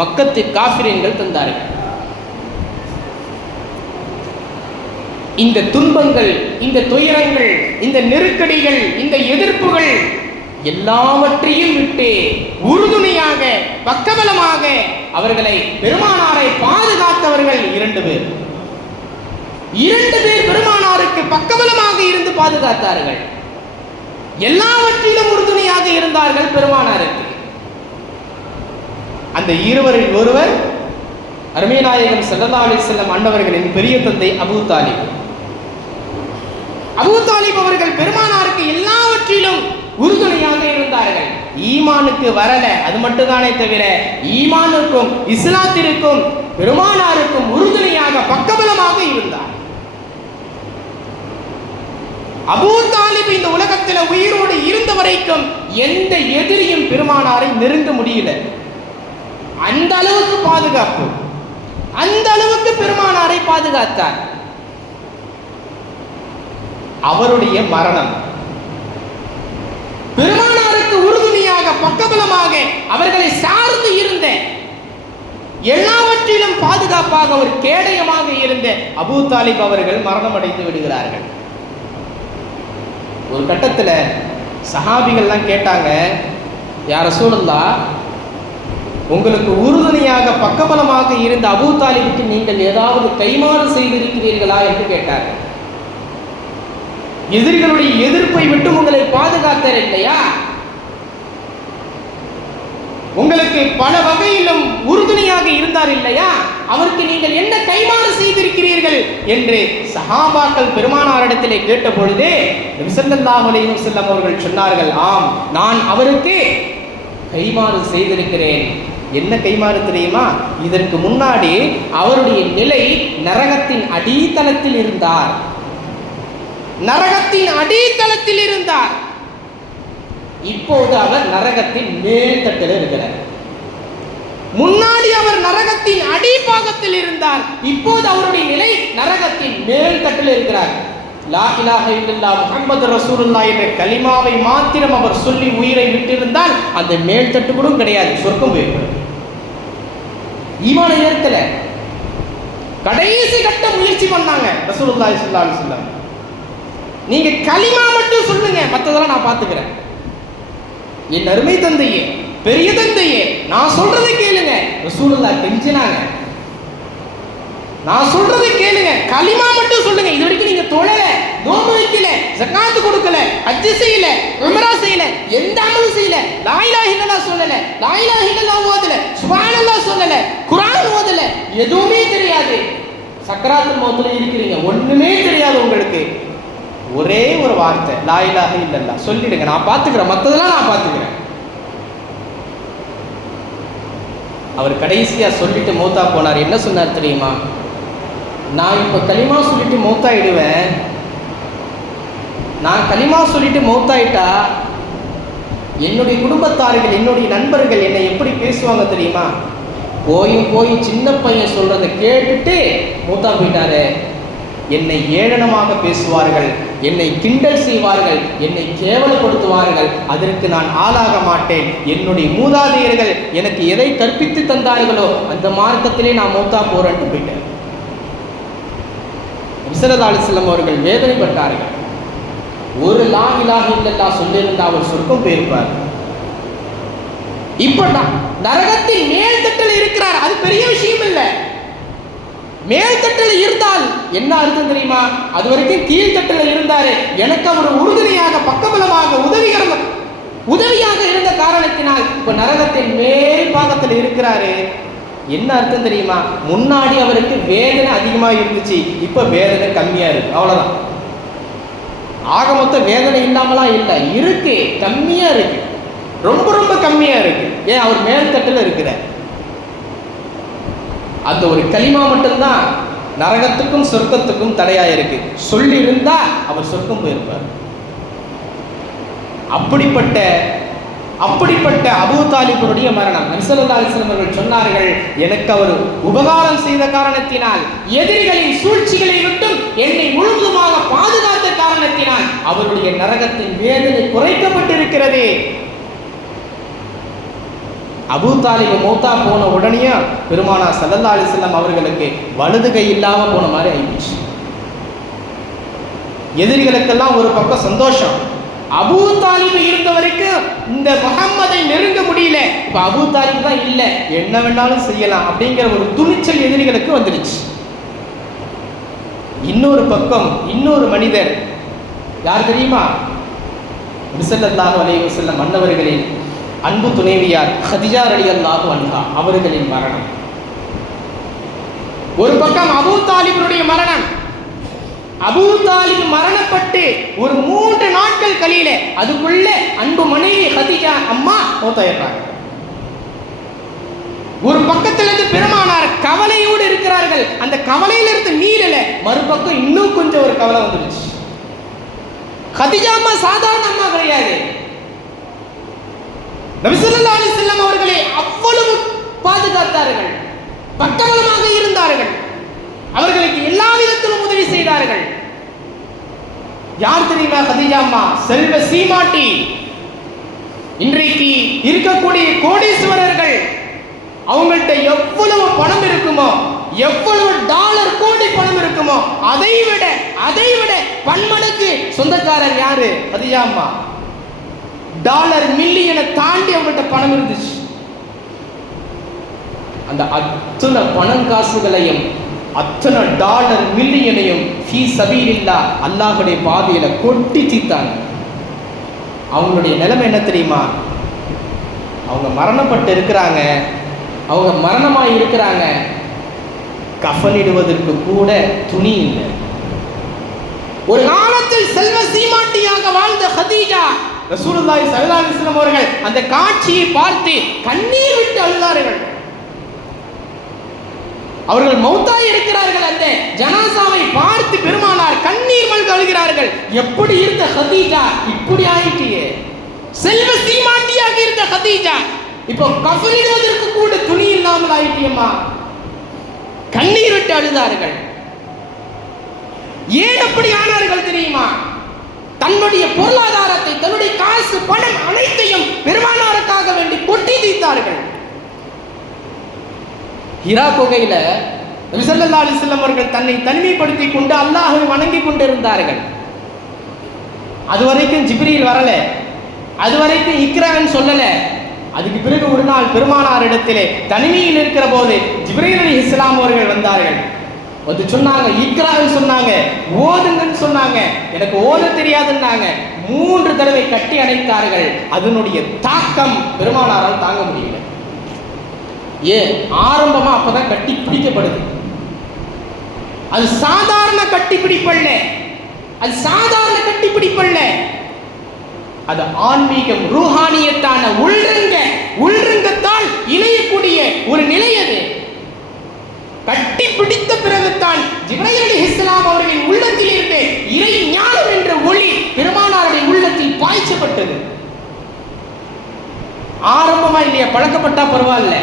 மக்கத்து காஃபிரீன்கள் தந்தார்கள். இந்த துன்பங்கள், இந்த துயரங்கள், இந்த நெருக்கடிகள், இந்த எதிர்ப்புகள் எல்லாவற்றையும் விட்டு உறுதுணையாக பக்கபலமாக அவர்களை பெருமானாரை பாதுகாத்தவர்கள் 2 பேர். 2 பேர் பெருமானாருக்கு பக்கபலமாக இருந்து பாதுகாத்தார்கள். எல்லாவற்றிலும் உறுதுணையாக இருந்தார்கள் பெருமானாருக்கு. அந்த இருவரில் ஒருவர் அருமை நாயகம் ஸல்லல்லாஹு அலைஹி வஸல்லம் அன்னவர்களின் பெரிய தந்தை அபூ தாலிப். அபூ தாலிப் அவர்கள் பெருமானாருக்கு எல்லாவற்றிலும் உறுதுணையாக இருந்தார்கள். ஈமானுக்கு வரல, அது மட்டும்தானே தவிர ஈமானுக்கும் இஸ்லாத்திற்கும் பெருமானாருக்கும் உறுதுணையாக பக்கபலமாக இருந்தார். அபூ தாலிப் இந்த உலகத்தில் உயிரோடு இருந்த வரைக்கும் எந்த எதிரியும் பெருமானாரை நெருங்க முடியல. அந்த அளவுக்கு பாதுகாப்பு, அந்த அளவுக்கு பெருமானாரை பாதுகாத்தார். அவருடைய மரணம் பெருமானாருக்கு உறுதுணையாக பக்கபலமாக அவர்களை சார்ந்து இருந்த, எல்லாவற்றிலும் பாதுகாப்பாக ஒரு கேடயமாக இருந்த அபூ தாலிப் அவர்கள் மரணம் அடைந்து விடுகிறார்கள். ஒரு கட்டத்தில் சஹாபிகள்லாம் கேட்டாங்க, யா ரசூலுல்லாஹ், உங்களுக்கு உறுதுணையாக பக்கபலமாக இருந்த அபூ தாலிபுக்கு நீங்கள் ஏதாவது கைமாறு செய்திருக்கிறீர்களா என்று கேட்டார்கள். எதிரிகளுடைய எதிர்ப்பை விட்டு உங்களை பாதுகாத்தார் இல்லையா, உங்களுக்கு பல வகையிலும் உறுதுணையாக இருந்தார் இல்லையா, அவருக்கு நீங்கள் என்ன கைமாறு செய்திருக்கிறீர்கள் என்று சஹாபாக்கள் பெருமானாரிடத்திலே கேட்ட பொழுது நபி ஸல்லல்லாஹு அலைஹி வஸல்லம் அவர்கள் சொன்னார்கள், ஆம், நான் அவருக்கு கைமாறு செய்திருக்கிறேன். என்ன கைமாறு தெரியுமா? இதற்கு முன்னாடி அவருடைய நிலை நரகத்தின் அடித்தளத்தில் இருந்தார், நரகத்தின் அடித்தளத்தில் இருந்தார். இப்போது அவர் நரகத்தின் மேல் தட்டில் இருக்கிறார். முன்னாடி அவர் நரகத்தின் அடிப்பாகத்தில் இருந்தார், இப்போது அவருடைய நிலை நரகத்தின் மேல் தட்டில் இருக்கிறார். லா இலாஹ இல்லல்லாஹ் முஹம்மது ரசூலுல்லாஹ் என்ற கலிமாவை மாத்திரம் அவர் சொல்லி உயிரை விட்டிருந்தால் அந்த மேல் தட்டு கூட கிடையாது, சொர்க்கம் போய்விடும். ஈமானை ஏற்கல, கடைசி கட்ட முயற்சி பண்ணாங்க ரசூலுல்லாஹி ஸல்லல்லாஹு அலைஹி வஸல்லம். நீங்க கலிமா மட்டும் சொல்லுங்க, மற்றதெல்லாம் நான் பார்த்துக்கிறேன். என் அருமை தந்தையே, பெரிய தந்தையே, நான் சொல்றதை கேளுங்க. ரசூலுல்லாஹ் கெஞ்சினாங்க, நான் சொல்றதை கேளுங்க, கலிமா மட்டும் சொல்லுங்க. இது வரைக்கும் நீங்க தொழல, நோன்பு வைக்கல, ஜகாத் கொடுக்கல, ஹஜ் செய்யல, உம்ரா செய்யல, எந்த அமலும் செய்யல, லா இலாஹ இல்லல்லாஹ் சொல்லல, லா இலாஹ இல்லல்லாஹ் ஓதல, சுப்ஹானல்லாஹ் சொல்லல, குர்ஆன் ஓதல, எதுவுமே தெரியாது. சக்கராத்துல் மௌத்ல இருக்கிறீங்க, ஒண்ணுமே தெரியாது உங்களுக்கு. ஒரே ஒரு வார்த்தை லா இலாஹ இல்லல்லாஹ் சொல்லிடுங்க, நான் பார்த்துக்கிறேன், மற்றதெல்லாம் நான் பார்த்துக்கிறேன். அவர் கடைசியா சொல்லிட்டு மௌத்தா போனார். என்ன சொன்னார் தெரியுமா? நான் இப்போ கலிமா சொல்லிட்டு மௌத்தாயிடுவேன், நான் கலிமா சொல்லிட்டு மௌத்தாயிட்டா என்னுடைய குடும்பத்தார்கள், என்னுடைய நண்பர்கள் என்னை எப்படி பேசுவாங்க தெரியுமா? போய் சின்ன பையன் சொல்றதை கேட்டுட்டு மூத்தா போயிட்டாரு, என்னை ஏளனமாக பேசுவார்கள், என்னை கிண்டல் செய்வார்கள், என்னை கேவலப்படுத்துவார்கள், அதற்கு நான் ஆளாக மாட்டேன். என்னுடைய மூதாதையர்கள் எனக்கு எதை கற்பித்து தந்தார்களோ அந்த மார்க்கத்திலே நான் மூத்தா போறேன்ட்டு போயிட்டேன். ஸல்லல்லாஹு அலைஹி வஸல்லம் அவர்கள் வேதனைப்பட்டார்கள். ஒரு லா இலாஹ இல்லல்லாஹ் சொல்லியிருந்தா அவர் சொர்க்கம் போயிருப்பார். இப்ப நரகத்தின் மேல் தட்டில் இருக்கிறார், அது பெரிய விஷயம் இல்லை. மேல் தட்டில் இருந்தால் என்ன அர்த்தம் தெரியுமா? அது வரைக்கும் கீழ்த்தட்டில் இருந்தாரு, எனக்கு அவர் உறுதுணையாக பக்கபலமாக உதவியாக இருந்த காரணத்தினால் இப்ப நரகத்தின் மேல் பாகத்தில் இருக்கிறாரு. என்ன அர்த்தம் தெரியுமா? முன்னாடி அவருக்கு வேதனை அதிகமாக இருந்துச்சு, இப்ப வேதனை கம்மியா இருக்கு, அவ்வளவுதான். ஆக மொத்த வேதனை இல்லாமலாம் இல்லை, இருக்கு, கம்மியா இருக்கு, ரொம்ப ரொம்ப கம்மியா இருக்கு. ஏன்? அவர் மேல் தட்டில் இருக்கிறார். அந்த ஒரு கலிமா மட்டும்தான் நரகத்துக்கும் சொர்க்கத்துக்கும் தடையா இருக்கு. சொல்லி இருந்தா அவர் சொர்க்கம் போயிருப்பார். அப்படிப்பட்ட அபூ தாலிபுடைய மரணம். நபி ஸல்லல்லாஹு அலைஹி வஸல்லம் அவர்கள் சொன்னார்கள், எனக்கு அவர் உபகாரம் செய்த காரணத்தினால், எதிரிகளின் சூழ்ச்சிகளை விட்டும் என்னை முழுவதுமாக பாதுகாத்த காரணத்தினால் அவருடைய நரகத்தின் வேதனை குறைக்கப்பட்டிருக்கிறது. அபூ தாலிப் மௌத்தா போன உடனே பெருமானார் ஸல்லல்லாஹு அலைஹி வஸல்லம் அவர்களுக்கு வலது கை இல்லாம போன மாதிரி ஆயிடுச்சு. எதிரிகளுக்கெல்லாம் ஒரு பக்கம் சந்தோஷம், அபூ தாலிப் இருந்த வரைக்கும் இந்த முஹம்மதை நெருங்க முடியல, இப்ப அபூ தாலிப் தான் இல்லை, என்ன வேணாலும் செய்யலாம் அப்படிங்கிற ஒரு துணிச்சல் எதிரிகளுக்கு வந்துடுச்சு. இன்னொரு பக்கம் இன்னொரு மனிதர் யார் தெரியுமா? ஸல்லல்லாஹு அலைஹி வஸல்லம் மன்னவர்களின் அன்பு துணைவியார் ஹதிஜா ரலியல்லாஹு அன்ஹா அவர்களின் மரணம். ஒரு பக்கம் அபூ தாலிபுடைய மரணம். அபூ தாலிப் மரணப்பட்டு ஒரு 3 நாட்கள் கழியல, அதுக்குள்ள அன்பு மனைவி ஹதிஜா அம்மா மௌத்தாயிடுறாங்க. ஒரு பக்கத்துல இருந்து பெருமானார் கவலையோடு இருக்கிறார்கள். அந்த கவலையில இருந்து மீறல, மறுபக்கம் இன்னும் கொஞ்சம் ஒரு கவலை வந்துருச்சு. ஹதிஜா அம்மா சாதாரண அம்மா கிடையாது. நபி ஸல்லல்லாஹு அலைஹி வஸல்லம் அவர்களை அவ்வளவு பாதுகாத்தார்கள், பக்கபலமாக இருந்தார்கள், அவர்களுக்கு எல்லா விதத்திலும் உதவி செய்தார்கள். யார் தெரியுமா? ஹதீஜா அம்மா, செல்வ சீமாட்டி. இன்றைக்கு இருக்கக்கூடிய கோடீஸ்வரர்கள் அவங்கள்ட்ட எவ்வளவு பணம் இருக்குமோ, எவ்வளவு டாலர் கோடி பணம் இருக்குமோ, அதை விட பன்மடங்கு சொந்தக்காரர் யாரு? ஹதீஜா அம்மா. டாலர் மில்லியனை தாண்டி அவங்கள்ட்ட பணம் இருந்துச்சு. அந்த அத்தனை பணம் காசுகளையும் அத்தனை டாலர் மில்லியனையும் ஃபீ சபீலில்லாஹ் அல்லாஹ்வுடைய பாதையில கொட்டி தீர்த்தாங்க. அவங்களுடைய நிலைமை என்ன தெரியுமா? அவங்க மரணப்பட்டு இருக்கிறாங்க, அவங்க மரணமாய் இருக்கிறாங்க, கஃனிடுவதற்கு கூட துணி இல்லை. ஒரு காலத்தில் செல்வ சீமாட்டியாக வாழ்ந்த ஹதீஜா ரசூலுல்லாஹி ஸல்லல்லாஹு அலைஹி வஸல்லம் அவர்கள் அந்த காட்சியை பார்த்து கண்ணீர் விட்டு அழுதார்கள். அவர்கள் மௌத்தாய் இருக்கிறார்கள், அந்த ஜனாசாவை பார்த்து பெருமானார் கண்ணீர் மல்க அழுகிறார்கள். எப்படி இருந்த ஹதீஜா இப்படி ஆயிட்டியே, செல்வ சீமாட்டியாக இருந்த ஹதீஜா இப்போ கஃனிடுவதற்கு கூட துணி இல்லாமல் ஆயிட்டியம்மா. கண்ணீர் விட்டு அழுதார்கள். ஏன் அப்படி ஆனார்கள் தெரியுமா? தன்னுடைய பொருளாதாரத்தை, தன்னுடைய காசு பணம் அனைத்தையும் பெருமானாருக்காக வேண்டி கொட்டி தீர்த்தார்கள். ஹிரா குகையில நபி ஸல்லல்லாஹு அலைஹி வஸல்லம் அவர்கள் தன்னை தனிமைப்படுத்தி கொண்டு அல்லாஹ்வை வணங்கி கொண்டிருந்தார்கள். அதுவரைக்கும் ஜிப்ரீல் வரல, அதுவரைக்கும் இக்ரான்னு சொல்லல. அதுக்கு பிறகு ஒரு நாள் பெருமானார் இடத்திலே தனிமையில் இருக்கிற போது ஜிப்ரீல் அலைஹிஸ்ஸலாம் அவர்கள் வந்தார்கள். வந்து சொன்னாங்க, இக்ரான்னு சொன்னாங்க, ஓதுங்கன்னு சொன்னாங்க. எனக்கு ஓத தெரியாதுன்னாங்க. 3 தடவை கட்டி அணைத்தார்கள். அதனுடைய தாக்கம் பெருமானாரால் தாங்க முடியல. ஏன்? ஆரம்பமா அப்பதான் கட்டி பிடிக்கப்படுது. அது சாதாரண கட்டிப்பிடிப்பல்ல, அது சாதாரண கட்டிப்பிடிப்பல்ல, அது ஆன்மீகம், ரூஹானியத்தான உள்ரங்கத்தால் இணையக்கூடிய ஒரு நிலை. அது கட்டி பிடித்த பிறகுதான் ஜிப்ரீல் அலைஹிஸ்ஸலாம் அவர்களின் உள்ளத்தில் இருந்து இறை ஞானம் என்ற ஒளி பெருமானாருடைய உள்ளத்தில் பாய்ச்சப்பட்டது. பரவாயில்லையா, பழக்கப்பட்டா பரவாயில்ல.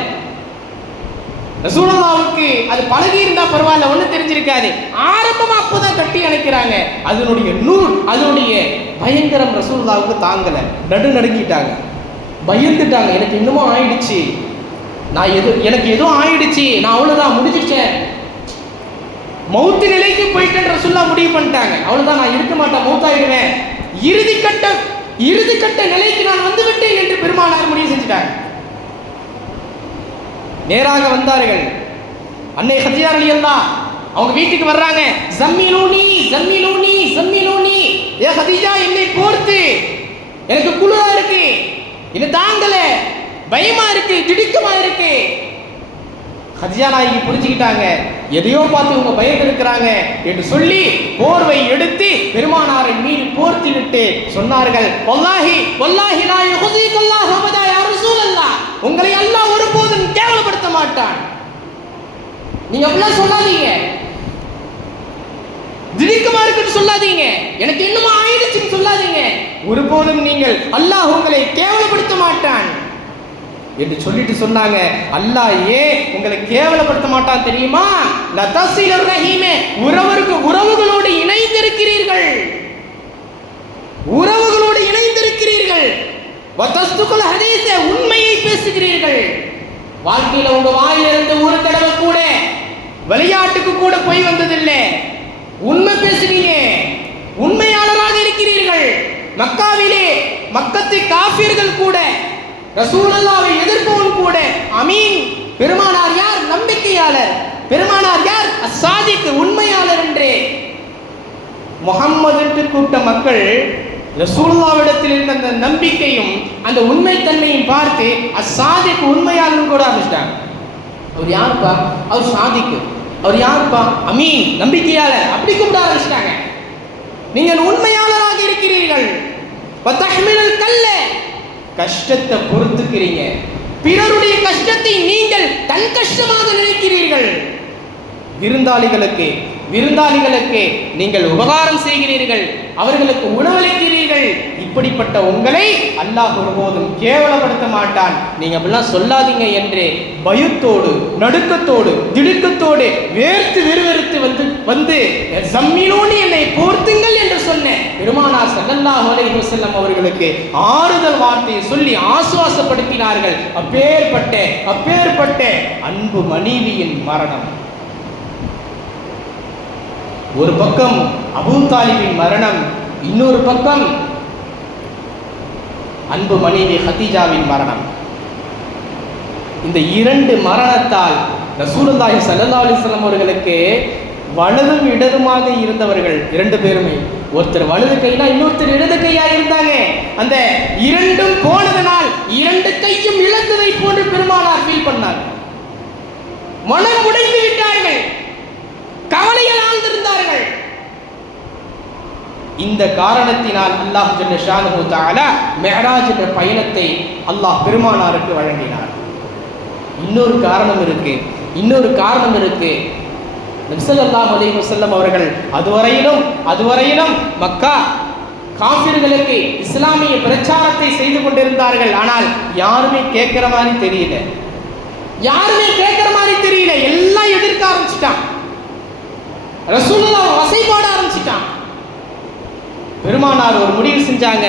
ரசூலுல்லாஹ்வுக்கு அது பழகி இருந்தா பரவாயில்ல, ஒன்றும் தெரிஞ்சிருக்காது. ஆரம்பமா அப்பதான் கட்டி அணைக்கிறாங்க. அதனுடைய நூல், அதனுடைய பயங்கரம் ரசூலுல்லாஹ்வுக்கு தாங்கல. நடுநடுங்கிட்டாங்க, பயந்துட்டாங்க. எனக்கு இன்னமும் ஆயிடுச்சு, எனக்கு ஏதோ ஆயிடுச்சு, நான் அவ்வளவுதான், முடிஞ்சிட்டேன், மௌத்து நிலைக்கு போயிட்டேன் ரசூலுல்லாஹ் முடிவு பண்ணிட்டாங்க. அவ்வளவுதான், நான் இருக்க மாட்டேன், மௌத்தாயிடுவேன், இறுதிக்கட்ட நிலைக்கு நான் வந்து விட்டேன் என்று பெருமானார் முடிவு செஞ்சுட்டாங்க. நேராக வந்தார்கள். அன்னை ஹதீஜா ரலியல்லாஹு அவங்க வீட்டுக்கு வர்றாங்க. ஜம்மிலூனி ஜம்மிலூனி ஜம்மிலூனி, ஏ ஹதீஜா என்னை போர்த்து, எனக்கு குளிரா இருக்கு, இது தாங்கல, பயமா இருக்கு, திடுக்கமா இருக்கு. ஹதீஜா நாயகி புரிஞ்சுக்கிட்டாங்க, எதையோ பார்த்து இவங்க பயந்து இருக்கிறாங்க என்று சொல்லி போர்வை எடுத்து பெருமானாரின் மீது போர்த்தி விட்டு சொன்னார்கள், வல்லாஹி வல்லாஹி லா யுஹ்ஸிகல்லாஹு அபதா யா ரசூலல்லாஹ், உங்களை அல்லாஹ் ஒருபோதும் கேவலப்படுத்த மாட்டான். நீங்க அப்படிலாம் சொல்லாதீங்க, திடுக்கமா இருக்குன்னு சொல்லாதீங்க, எனக்கு என்னமோ ஆயிடுச்சுன்னு சொல்லாதீங்க, ஒருபோதும் நீங்கள் அல்லாஹ் உங்களை கேவலப்படுத்த மாட்டான் என்று சொல்லிட்டு சொன்னாங்க. அல்லாஹ் ஏன் உங்களை கேவலப்படுத்த மாட்டான் தெரியுமா? லதஸிலுர் ரஹீமே, உறவுகளோடு இணைந்திருக்கிறீர்கள், உறவுகளோடு இணைந்திருக்கிறீர்கள். வதஸ்துகுல் ஹதீஸ, உண்மையை பேசுகிறீர்கள். வாழ்க்கையில உங்க வாயிலிருந்து ஒரு தடவை கூட விளையாட்டுக்கு கூட போய் வந்ததில்லை, உண்மை பேசுறீங்க, உண்மையாளராக இருக்கிறீர்கள். மக்காவிலே மக்கத்து காஃபிர்கள் கூட ரசூலுல்லாஹ்வை எதிர்ப்பவன் கூட அமீன், பெருமானார் யார்? நம்பிக்கையாளர். பெருமானார் யார்? அஸ்ஸாதிக், உண்மையாளர் என்று முஹம்மதுக்கு கூப்பிட்ட மக்கள் ரசூலுல்லாஹ்விடத்தில் இருந்த அந்த நம்பிக்கையும் அந்த உண்மைத்தன்மையும் பார்த்து அஸ்ஸாதிக், உண்மையாளர் கூட ஆரம்பிச்சிட்டாங்க. அவர் யாருப்பா? அவர் சாதிக். அவர் யாருப்பா? அமீன், நம்பிக்கையாளர். அப்படி கூப்பிட ஆரம்பிச்சிட்டாங்க. நீங்கள் உண்மையாளராக இருக்கிறீர்கள். வதஹ்மிலுல் கல்ல, கஷ்டத்தை பொறுத்துக்கிறீங்க, பிறருடைய கஷ்டத்தை நீங்கள் தன் கஷ்டமாக நினைக்கிறீர்கள். விருந்தாளிகளுக்கு நீங்கள் உபகாரம் செய்கிறீர்கள், அவர்களுக்கு உணவளிக்கிறீர்கள். இப்படிப்பட்ட உங்களை அல்லாஹ் ஒருபோதும் கேவலப்படுத்த மாட்டான். நீங்க அப்படிலாம் சொல்லாதீங்க என்று பயத்தோடு, நடுக்கத்தோடு, திடுக்கத்தோடு, வேர்த்து விறுவிறுத்து வந்து ஜம்மிலூனி, என்னை போர்த்துங்கள் என்று சொன்ன பெருமானார் ஸல்லல்லாஹு அலைஹி வஸல்லம் அவர்களுக்கு ஆறுதல் வார்த்தையை சொல்லி ஆசுவாசப்படுத்தினார்கள். அப்பேற்பட்ட அன்பு மனைவியின் மரணம். ஒரு பக்கம் அபூ தாலிபின் மரணம், இன்னொரு பக்கம் அன்பு மனைவி ஹதீஜாவின் மரணம். இந்த இரண்டு மரணத்தால் ரசூலுல்லாஹி ஸல்லல்லாஹு அலைஹி வஸல்லம் அவர்களுக்கு வலதும் இடதுமாக இருந்தவர்கள் இரண்டு பேருமே, ஒருத்தர் வலது கைனா இன்னொருத்தர் இடது கையா இருந்தாங்க. அந்த இரண்டும் போனதனால் இரண்டு கையும் இழந்ததை போன்று பெருமானார் ஃபீல் பண்ணார். மனம் உடைந்து விட்டார்கள், கவலையில் ஆழ்ந்திருந்தார்கள். இந்த காரணத்தினால் அல்லாஹ் ஜல்ல ஷானுஹு தஆலா மிஅராஜ் என்ற பயணத்தை அல்லாஹ் பெருமானாருக்கு வழங்கினார். இன்னொரு காரணம் இருக்கு. நபி ஸல்லல்லாஹு அலைஹி வஸல்லம் அவர்கள் அதுவரையிலும் மக்கா காஃபிர்களுக்கு இஸ்லாமிய பிரச்சாரத்தை செய்து கொண்டிருந்தார்கள். ஆனால் யாருமே கேட்கிற மாதிரி தெரியல, எல்லாம் எதிர்க்க ஆரம்பிச்சிட்டான். ரசூலுல்லாஹ் வசைபாட ஆரம்பிச்சிட்டான். பெருமானார் ஒரு முடிவு செஞ்சாங்க,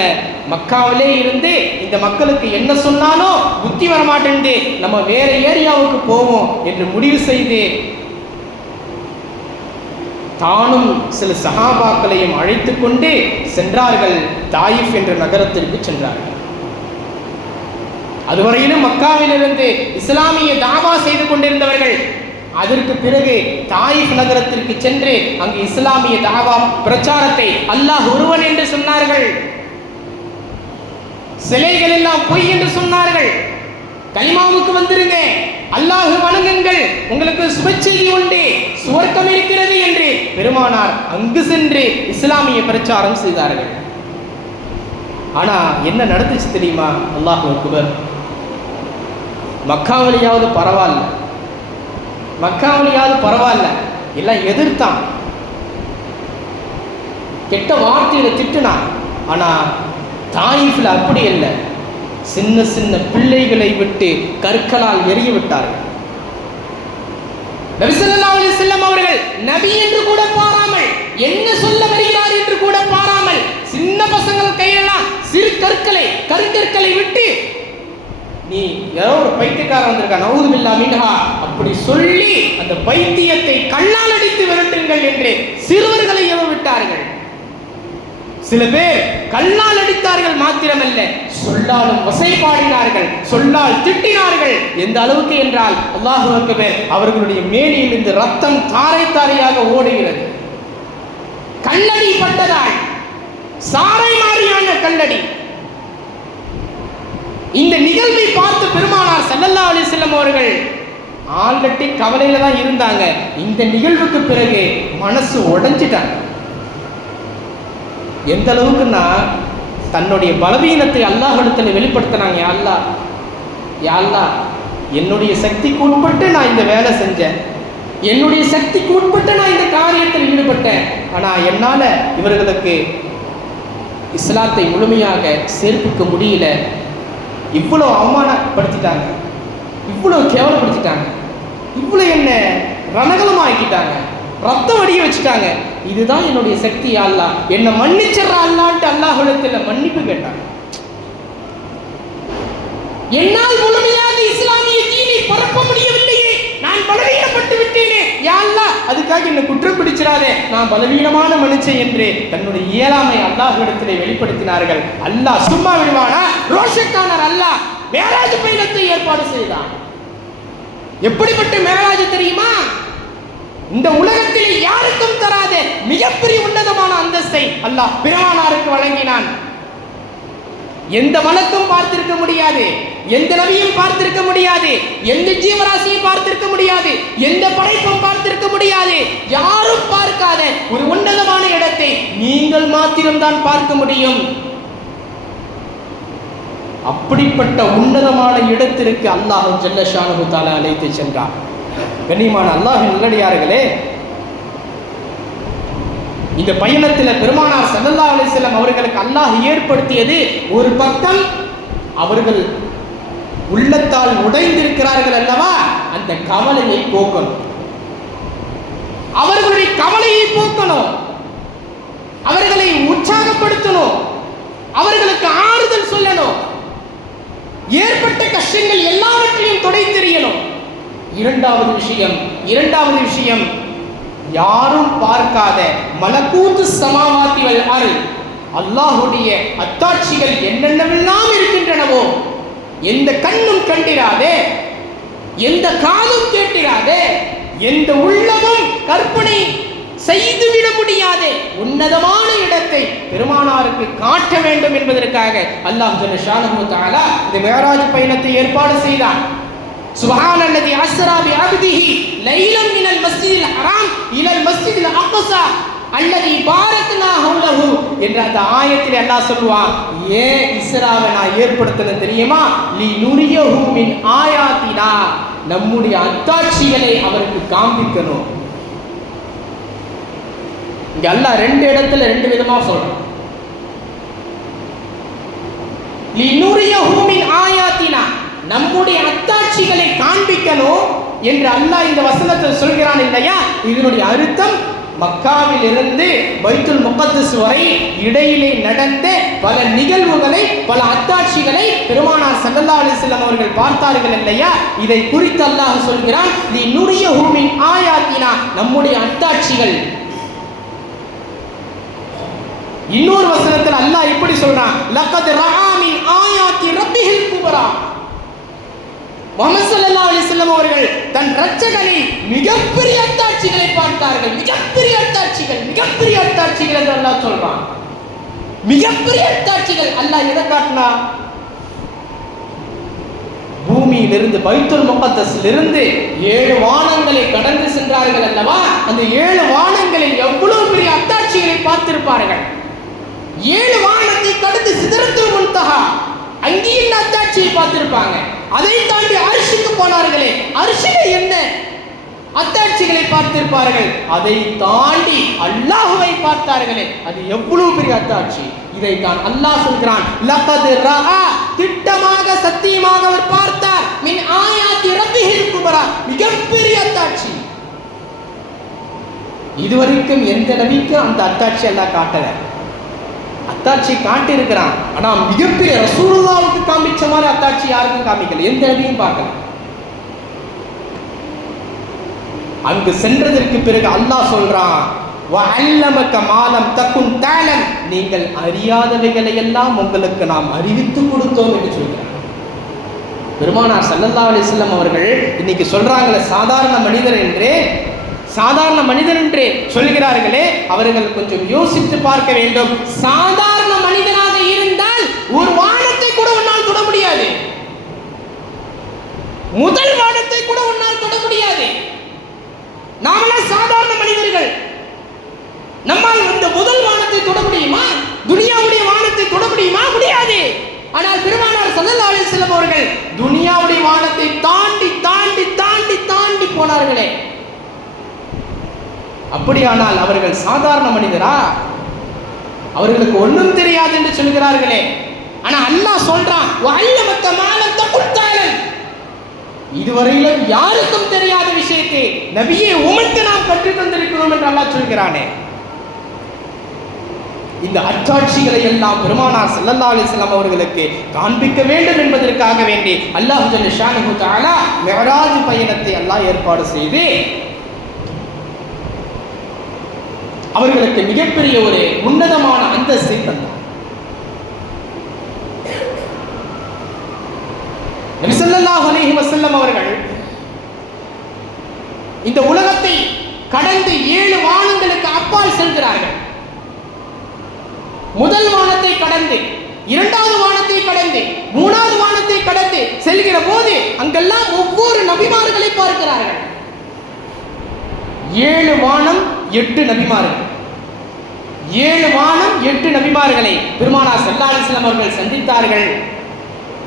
மக்காவிலே இருந்து இந்த மக்களுக்கு என்ன சொன்னாலும் புத்தி வர மாட்டேன்னு நம்ம வேற ஏரியாவுக்கு போவோம் என்று முடிவு செய்து தானும் சில சஹாபாக்களையும் அழைத்து கொண்டு சென்றார்கள். தாயிஃப் என்ற நகரத்திற்கு சென்றார்கள். அதுவரையிலும் மக்காவிலிருந்து இஸ்லாமிய தாவா செய்து கொண்டிருந்தவர்கள் அதற்கு பிறகு தாயிஃப் நகரத்திற்கு சென்று அங்கு இஸ்லாமிய தாவா பிரச்சாரத்தை அல்லாஹ் ஒருவன் என்று சொன்னார்கள். சிலைகள் எல்லாம் பொய் என்று சொன்னார்கள். கலிமாவுக்கு வந்துருங்க, அல்லாஹ் வணங்குங்கள், உங்களுக்கு சுபச்செய்தி உண்டு, சுவர்க்கம் இருக்கிறது என்று பெருமானார் அங்கு சென்று இஸ்லாமிய பிரச்சாரம் செய்தார்கள். ஆனா என்ன நடந்துச்சு தெரியுமா? அல்லாஹ் அக்பர். மக்காவிலேயாவது பரவாயில்ல, எல்லாம் எதிர்த்தான், கெட்ட வார்த்தையில திட்டுனான். ஆனா தாயிஃப்ல அப்படி இல்லை, சின்ன சின்ன பிள்ளைகளை விட்டு கற்களால் எறிய விட்டார்கள். நபி ஸல்லல்லாஹு அலைஹி வஸல்லம் அவர்கள் நபி என்று கூட பாராமல், என்ன சொல்ல வருகிறார் என்று கூட பாராமல், சின்ன பசங்கள் கையெல்லாம் சிறு கற்களை விட்டு, நீ ஏதோ ஒரு பைத்தியக்காரன் வந்திருக்கா நவுது பில்லா மின்ஹா அப்படி சொல்லி அந்த பைத்தியத்தை கண்ணால் அடித்து விரட்டுங்கள் என்று சிறுவர்களை ஏவ விட்டார்கள். சில பேர் கல்லால் அடித்தார்கள் மாத்திரமல்ல, சொல்லாலும் வசைபாடினார்கள், சொல்லால் திட்டினார்கள். எந்த அளவுக்கு என்றால் அல்லாஹு அக்பர், அவர்களுடைய மேனியில் இருந்து ரத்தம் தாரை தாரையாக ஓடுகிறது. கல்லடி பட்டதால், சாரை மாறியான கல்லடி. இந்த நிகழ்வை பார்த்து பெருமானார் ஸல்லல்லாஹு அலைஹி வஸல்லம் அவர்கள் ஆல்ரெடி கவலையில தான் இருந்தாங்க. இந்த நிகழ்வுக்கு பிறகு மனசு உடைஞ்சிட்டாங்க. எந்த அளவுக்குன்னா, தன்னுடைய பலவீனத்தை அல்லாஹ்விடத்தில் வெளிப்படுத்தினாங்க. யா அல்லாஹ், என்னுடைய சக்திக்கு உட்பட்டு நான் இந்த வேலை செஞ்சேன், என்னுடைய சக்திக்கு உட்பட்டு நான் இந்த காரியத்தில் ஈடுபட்டேன். ஆனால் என்னால் இவர்களுக்கு இஸ்லாத்தை முழுமையாக சேர்ப்பிக்க முடியல. இவ்வளோ அவமானப்படுத்திட்டாங்க, இவ்வளோ கேவலப்படுத்திட்டாங்க, இவ்வளோ என்ன ரணகலமாக்கிட்டாங்க, ரத்தம் வடிய வச்சுட்டாங்க. இதுதான் என்னுடைய சக்தி. யா அல்லாஹ், என்னை மன்னிச்சிடறா அல்லான்ட்டு அல்லாஹ்விடத்தில் மன்னிப்பு கேட்டாங்க. என்னால் முழுமையாக இஸ்லாமிய தீனை பரப்ப முடியவில்லையே, நான் பலவீனப்பட்டு விட்டேனே. யா அல்லாஹ், அதுக்காக என்னை குற்றம் பிடிச்சிடாதே, நான் பலவீனமான மனுஷன் என்று தன்னுடைய இயலாமை அல்லாஹ்விடத்திலே வெளிப்படுத்தினார்கள். அல்லாஹ் சும்மா விடுவானா? ரோஷக்காரர் அல்லாஹ் மேராஜ் பயணத்தை ஏற்பாடு செய்தான். எப்படிப்பட்ட மேராஜ் தெரியுமா? இந்த உலகத்தில் யாருக்கும் தராத மிகப்பெரிய உன்னதமான அந்தஸ்தை அல்லாஹ் பெருமானாருக்கு வழங்கினான். எந்த மலக்கும் பார்த்திருக்க முடியாது, எந்த நபியும் பார்த்திருக்க முடியாது, எந்த ஜீவராசியும் பார்த்திருக்க முடியாது, எந்த படைப்பும் பார்த்திருக்க முடியாது. யாரும் பார்க்காத ஒரு உன்னதமான இடத்தை நீங்கள் மாத்திரம்தான் பார்க்க முடியும். அப்படிப்பட்ட உன்னதமான இடத்திற்கு அல்லாஹ் ஜல்ல ஷானஹு தஆலா அழைத்து சென்றார். கண்ணியமான அல்லாஹ்வின் நல்லடியார்களே, இந்த பயணத்தில் பெருமானார் ஸல்லல்லாஹு அலைஹி வஸல்லம் அவர்களுக்கு அல்லாஹ் ஏற்படுத்தியது, ஒரு பக்கம் அவர்கள் உள்ளத்தால் உடைந்திருக்கிறார்கள் அல்லவா, அந்த கவலையை போக்கணும், அவர்களுடைய கவலையை போக்கணும், அவர்களை உற்சாகப்படுத்தணும், அவர்களுக்கு ஆறுதல் சொல்லணும், ஏற்பட்ட கஷ்டங்கள் எல்லாவற்றையும் துடைத்தெறியணும். இரண்டாவது விஷயம் யாரும் பார்க்காத மலக்கூத்து சமாவாத்தி வல் அர்த், அல்லாஹ்வுடைய அத்தாட்சிகள் என்னென்னவெல்லாம் இருக்கின்றனவோ, எந்த கண்ணும் கண்டிராதே, எந்த காதும் கேட்டிராதே, எந்த உள்ளமும் கற்பனை செய்துவிட முடியாத உன்னதமான இடத்தை பெருமானாருக்கு காட்ட வேண்டும் என்பதற்காக அல்லாஹ் ஜல்ல ஷானஹு தஆலா இந்த மிஅராஜ் பயணத்தை ஏற்பாடு செய்தார். சுப்ஹானல்லதி அஸ்ரா பிஅப்திஹி லைலன் மினல் மஸ்ஜிதில் ஹராம் இலல் மஸ்ஜிதில் அக்ஸா அல்லதி பாரக்னா ஹவ்லஹு என்ற அந்த ஆயத்தில் அல்லாஹ் சொல்வான், ஏன் இஸ்ராவை நான் ஏற்படுத்தினேன் தெரியுமா? லி நுரியஹு மின் ஆயாத்தினா, நம்முடைய அத்தாட்சிகளை அவருக்கு காண்பிக்கணும். இங்க அல்லாஹ் ரெண்டு இடத்துல ரெண்டு விதமா சொல்றான். லி நுரியஹு மின் ஆயாத்தினா, நம்முடைய அத்தாட்சிகளை காண்பிக்கணும் என்று அல்லாஹ் இந்த வசனத்தில் சொல்கிறான் இல்லையா? இதனுடைய அர்த்தம், மக்காவில் இருந்து பைத்துல் முகத்தஸ் வரை இடையிலே நடந்த பல நிகழ்வுகளை, பல அத்தாட்சிகளை பெருமானார் ஸல்லல்லாஹு அலைஹி வஸல்லம் அவர்கள் பார்த்தார்கள் இல்லையா? இதை குறித்து அல்லாஹ் சொல்கிறான், லி நுரியஹு மின் ஆயாத்தினா, நம்முடைய அத்தாட்சிகள். இன்னொரு வசனத்தில் அல்லாஹ் இப்படி சொல்றான், லக்கத் ரஆ மின் ஆயாத்தி ரப்பிஹில் குப்ரா. முஹம்மது ஸல்லல்லாஹு அலைஹி வஸல்லம் அவர்கள் தன் இரட்சகனை மிகப்பெரிய அத்தாட்சிகளை பார்த்தார்கள். மிகப்பெரிய அத்தாட்சிகள் என்று அல்லாஹ் சொல்றான். மிகப்பெரிய அத்தாட்சிகள். அல்லாஹ் எதை காட்டினா? பூமியிலிருந்து பைத்துல் முகத்தஸிலிருந்து 7 வானங்களை கடந்து சென்றார்கள் அல்லவா? அந்த 7 வானங்களில் எவ்வளவு பெரிய அத்தாட்சிகளை பார்த்திருப்பார்கள். 7 வானத்தை கடந்து சிதறத்துல் முன்தஹா, அங்கேயும் அத்தாட்சியை பார்த்திருப்பாங்க. அதை தாண்டி அர்ஷுக்கு போனார்களே, அர்ஷிலே என்ன? அத்தாட்சிகளை பார்த்திருப்பார்கள். அதை தாண்டி அல்லாஹ்வை பார்த்தார்களே, அது எவ்வளவு பெரிய அத்தாட்சி! இதைத்தான் அல்லாஹ் சொல்கிறான், லகத் ரஆ, திட்டமாக சத்தியமாக அவர் பார்த்தார், மின் ஆயாத்தி ரப்பிஹில் குப்ரா, மிகப்பெரிய அத்தாட்சி. இதுவரைக்கும் எந்த நபிக்கும் அந்த அத்தாட்சி அல்லாஹ் காட்டல. அத்தாட்சி காட்டி இருக்கிறான், ஆனா மிகப்பெரிய ரசூலுல்லாஹ்வுக்கு காமிச்ச மாதிரி அத்தாட்சி யாருக்கும் காமிக்கல, எந்த நபியும் பார்க்கல. அங்கு சென்றதற்கு பிறகு அல்லாஹ் சொல்றான், வஅல்லமக மா லம் தகுன் தஅலம், நீங்கள் அறியாதவைகளை எல்லாம் உங்களுக்கு நாம் அறிவித்து கொடுத்தோம் என்று சொல்கிறார். பெருமானார் ஸல்லல்லாஹு அலைஹி வஸல்லம் அவர்கள் இன்னைக்கு சொல்றாங்களே சாதாரண மனிதன் என்று சொல்கிறார்களே, அவர்கள் கொஞ்சம் யோசித்து பார்க்க வேண்டும். சாதாரண மனிதனாக இருந்தால் ஒரு வானத்தை கூட உன்னால் தொட முடியாது, முதல் வானத்தை கூட உன்னால் தொட முடியாது. நாமெல்லாம் சாதாரண மனிதர்கள், நம்மால் இந்த முதல் வானத்தை தொட முடியுமா? துனியாவுடைய வானத்தை தொட முடியுமா? முடியாது. ஆனால் பெருமானார் ஸல்லல்லாஹு அலைஹி வஸல்லம் அவர்கள் துனியாவுடைய வானத்தை தாண்டி தாண்டி தாண்டி தாண்டி போனார்களே. அப்படியானால் அவர்கள் சாதாரண மனிதரா? அவர்களுக்கு ஒன்றும் தெரியாது என்று சொல்கிறார்களே. ஆனா அல்லாஹ் சொல்றான், வஅல்லமக மா லம் தகுன் தஅலம், இதுவரையிலும் யாருக்கும் தெரியாத விஷயத்தை நபியே உமக்கு நாம் கற்றுத் தந்திருக்கிறோம் என்று அல்லாஹ் சொல்கிறானே. இந்த அத்தாட்சிகளை எல்லாம் பெருமானார் ஸல்லல்லாஹு அலைஹி வஸல்லம் அவர்களுக்கு காண்பிக்க வேண்டும் என்பதற்காக வேண்டி அல்லாஹ் ஜல்ல ஷானுஹு தஆலா மிஅராஜ் பயணத்தை அல்லாஹ் ஏற்பாடு செய்து அவர்களுக்கு மிகப்பெரிய ஒரு உன்னதமான அந்தஸ்தை தந்தார். நபி ஸல்லல்லாஹு அலைஹி வஸல்லம் அவர்கள் இந்த உலகத்தை கடந்து 7 வானங்களுக்கு அப்பால் செல்கிறார்கள். முதல் வானத்தை கடந்து, 2வது வானத்தை கடந்து, 3வது வானத்தை கடந்து செல்கிற போது அங்கெல்லாம் ஒவ்வொரு நபிமார்களை பார்க்கிறார்கள். 7 வானம் 8 நபிமார்கள், 7 வானம் 8 நபிமார்களை பெருமானார் ஸல்லல்லாஹு அலைஹி வஸல்லம் அவர்கள் சந்தித்தார்கள்.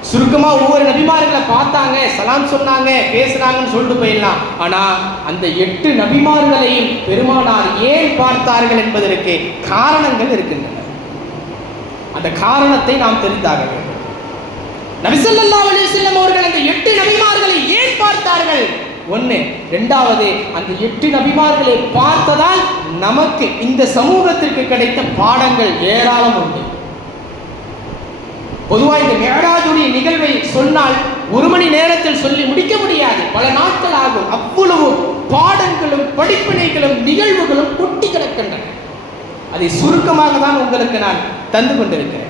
சுருக்கமா ஒவ்வொரு நபிமார்களை பார்த்தாங்க, சலாம் சொன்னாங்க, பேசுறாங்கன்னு சொல்லிட்டு போயிடலாம். ஆனா அந்த 8 நபிமார்களையும் பெருமானார் ஏன் பார்த்தார்கள் என்பதற்கு காரணங்கள் இருக்கின்றன. அந்த காரணத்தை நாம் தெரிந்தாக வேண்டும். நபி ஸல்லல்லாஹு அலைஹி வஸல்லம் அவர்கள் அந்த 8 நபிமார்களை ஏன் பார்த்தார்கள்? 1. 2வது, அந்த 8 நபிமார்களை பார்த்ததால் நமக்கு இந்த சமூகத்திற்கு கிடைத்த பாடங்கள் ஏராளம் உண்டு. பொதுவாக இந்த மிஅராஜுடைய நிகழ்வை சொன்னால் 1 மணி நேரத்தில் சொல்லி முடிக்க முடியாது, பல நாட்கள் ஆகும். அவ்வளவு பாடங்களும் படிப்பினைகளும் நிகழ்வுகளும் கொட்டி கிடக்கின்றன. அதை சுருக்கமாக தான் உங்களுக்கு நான் தந்து கொண்டிருக்கிறேன்.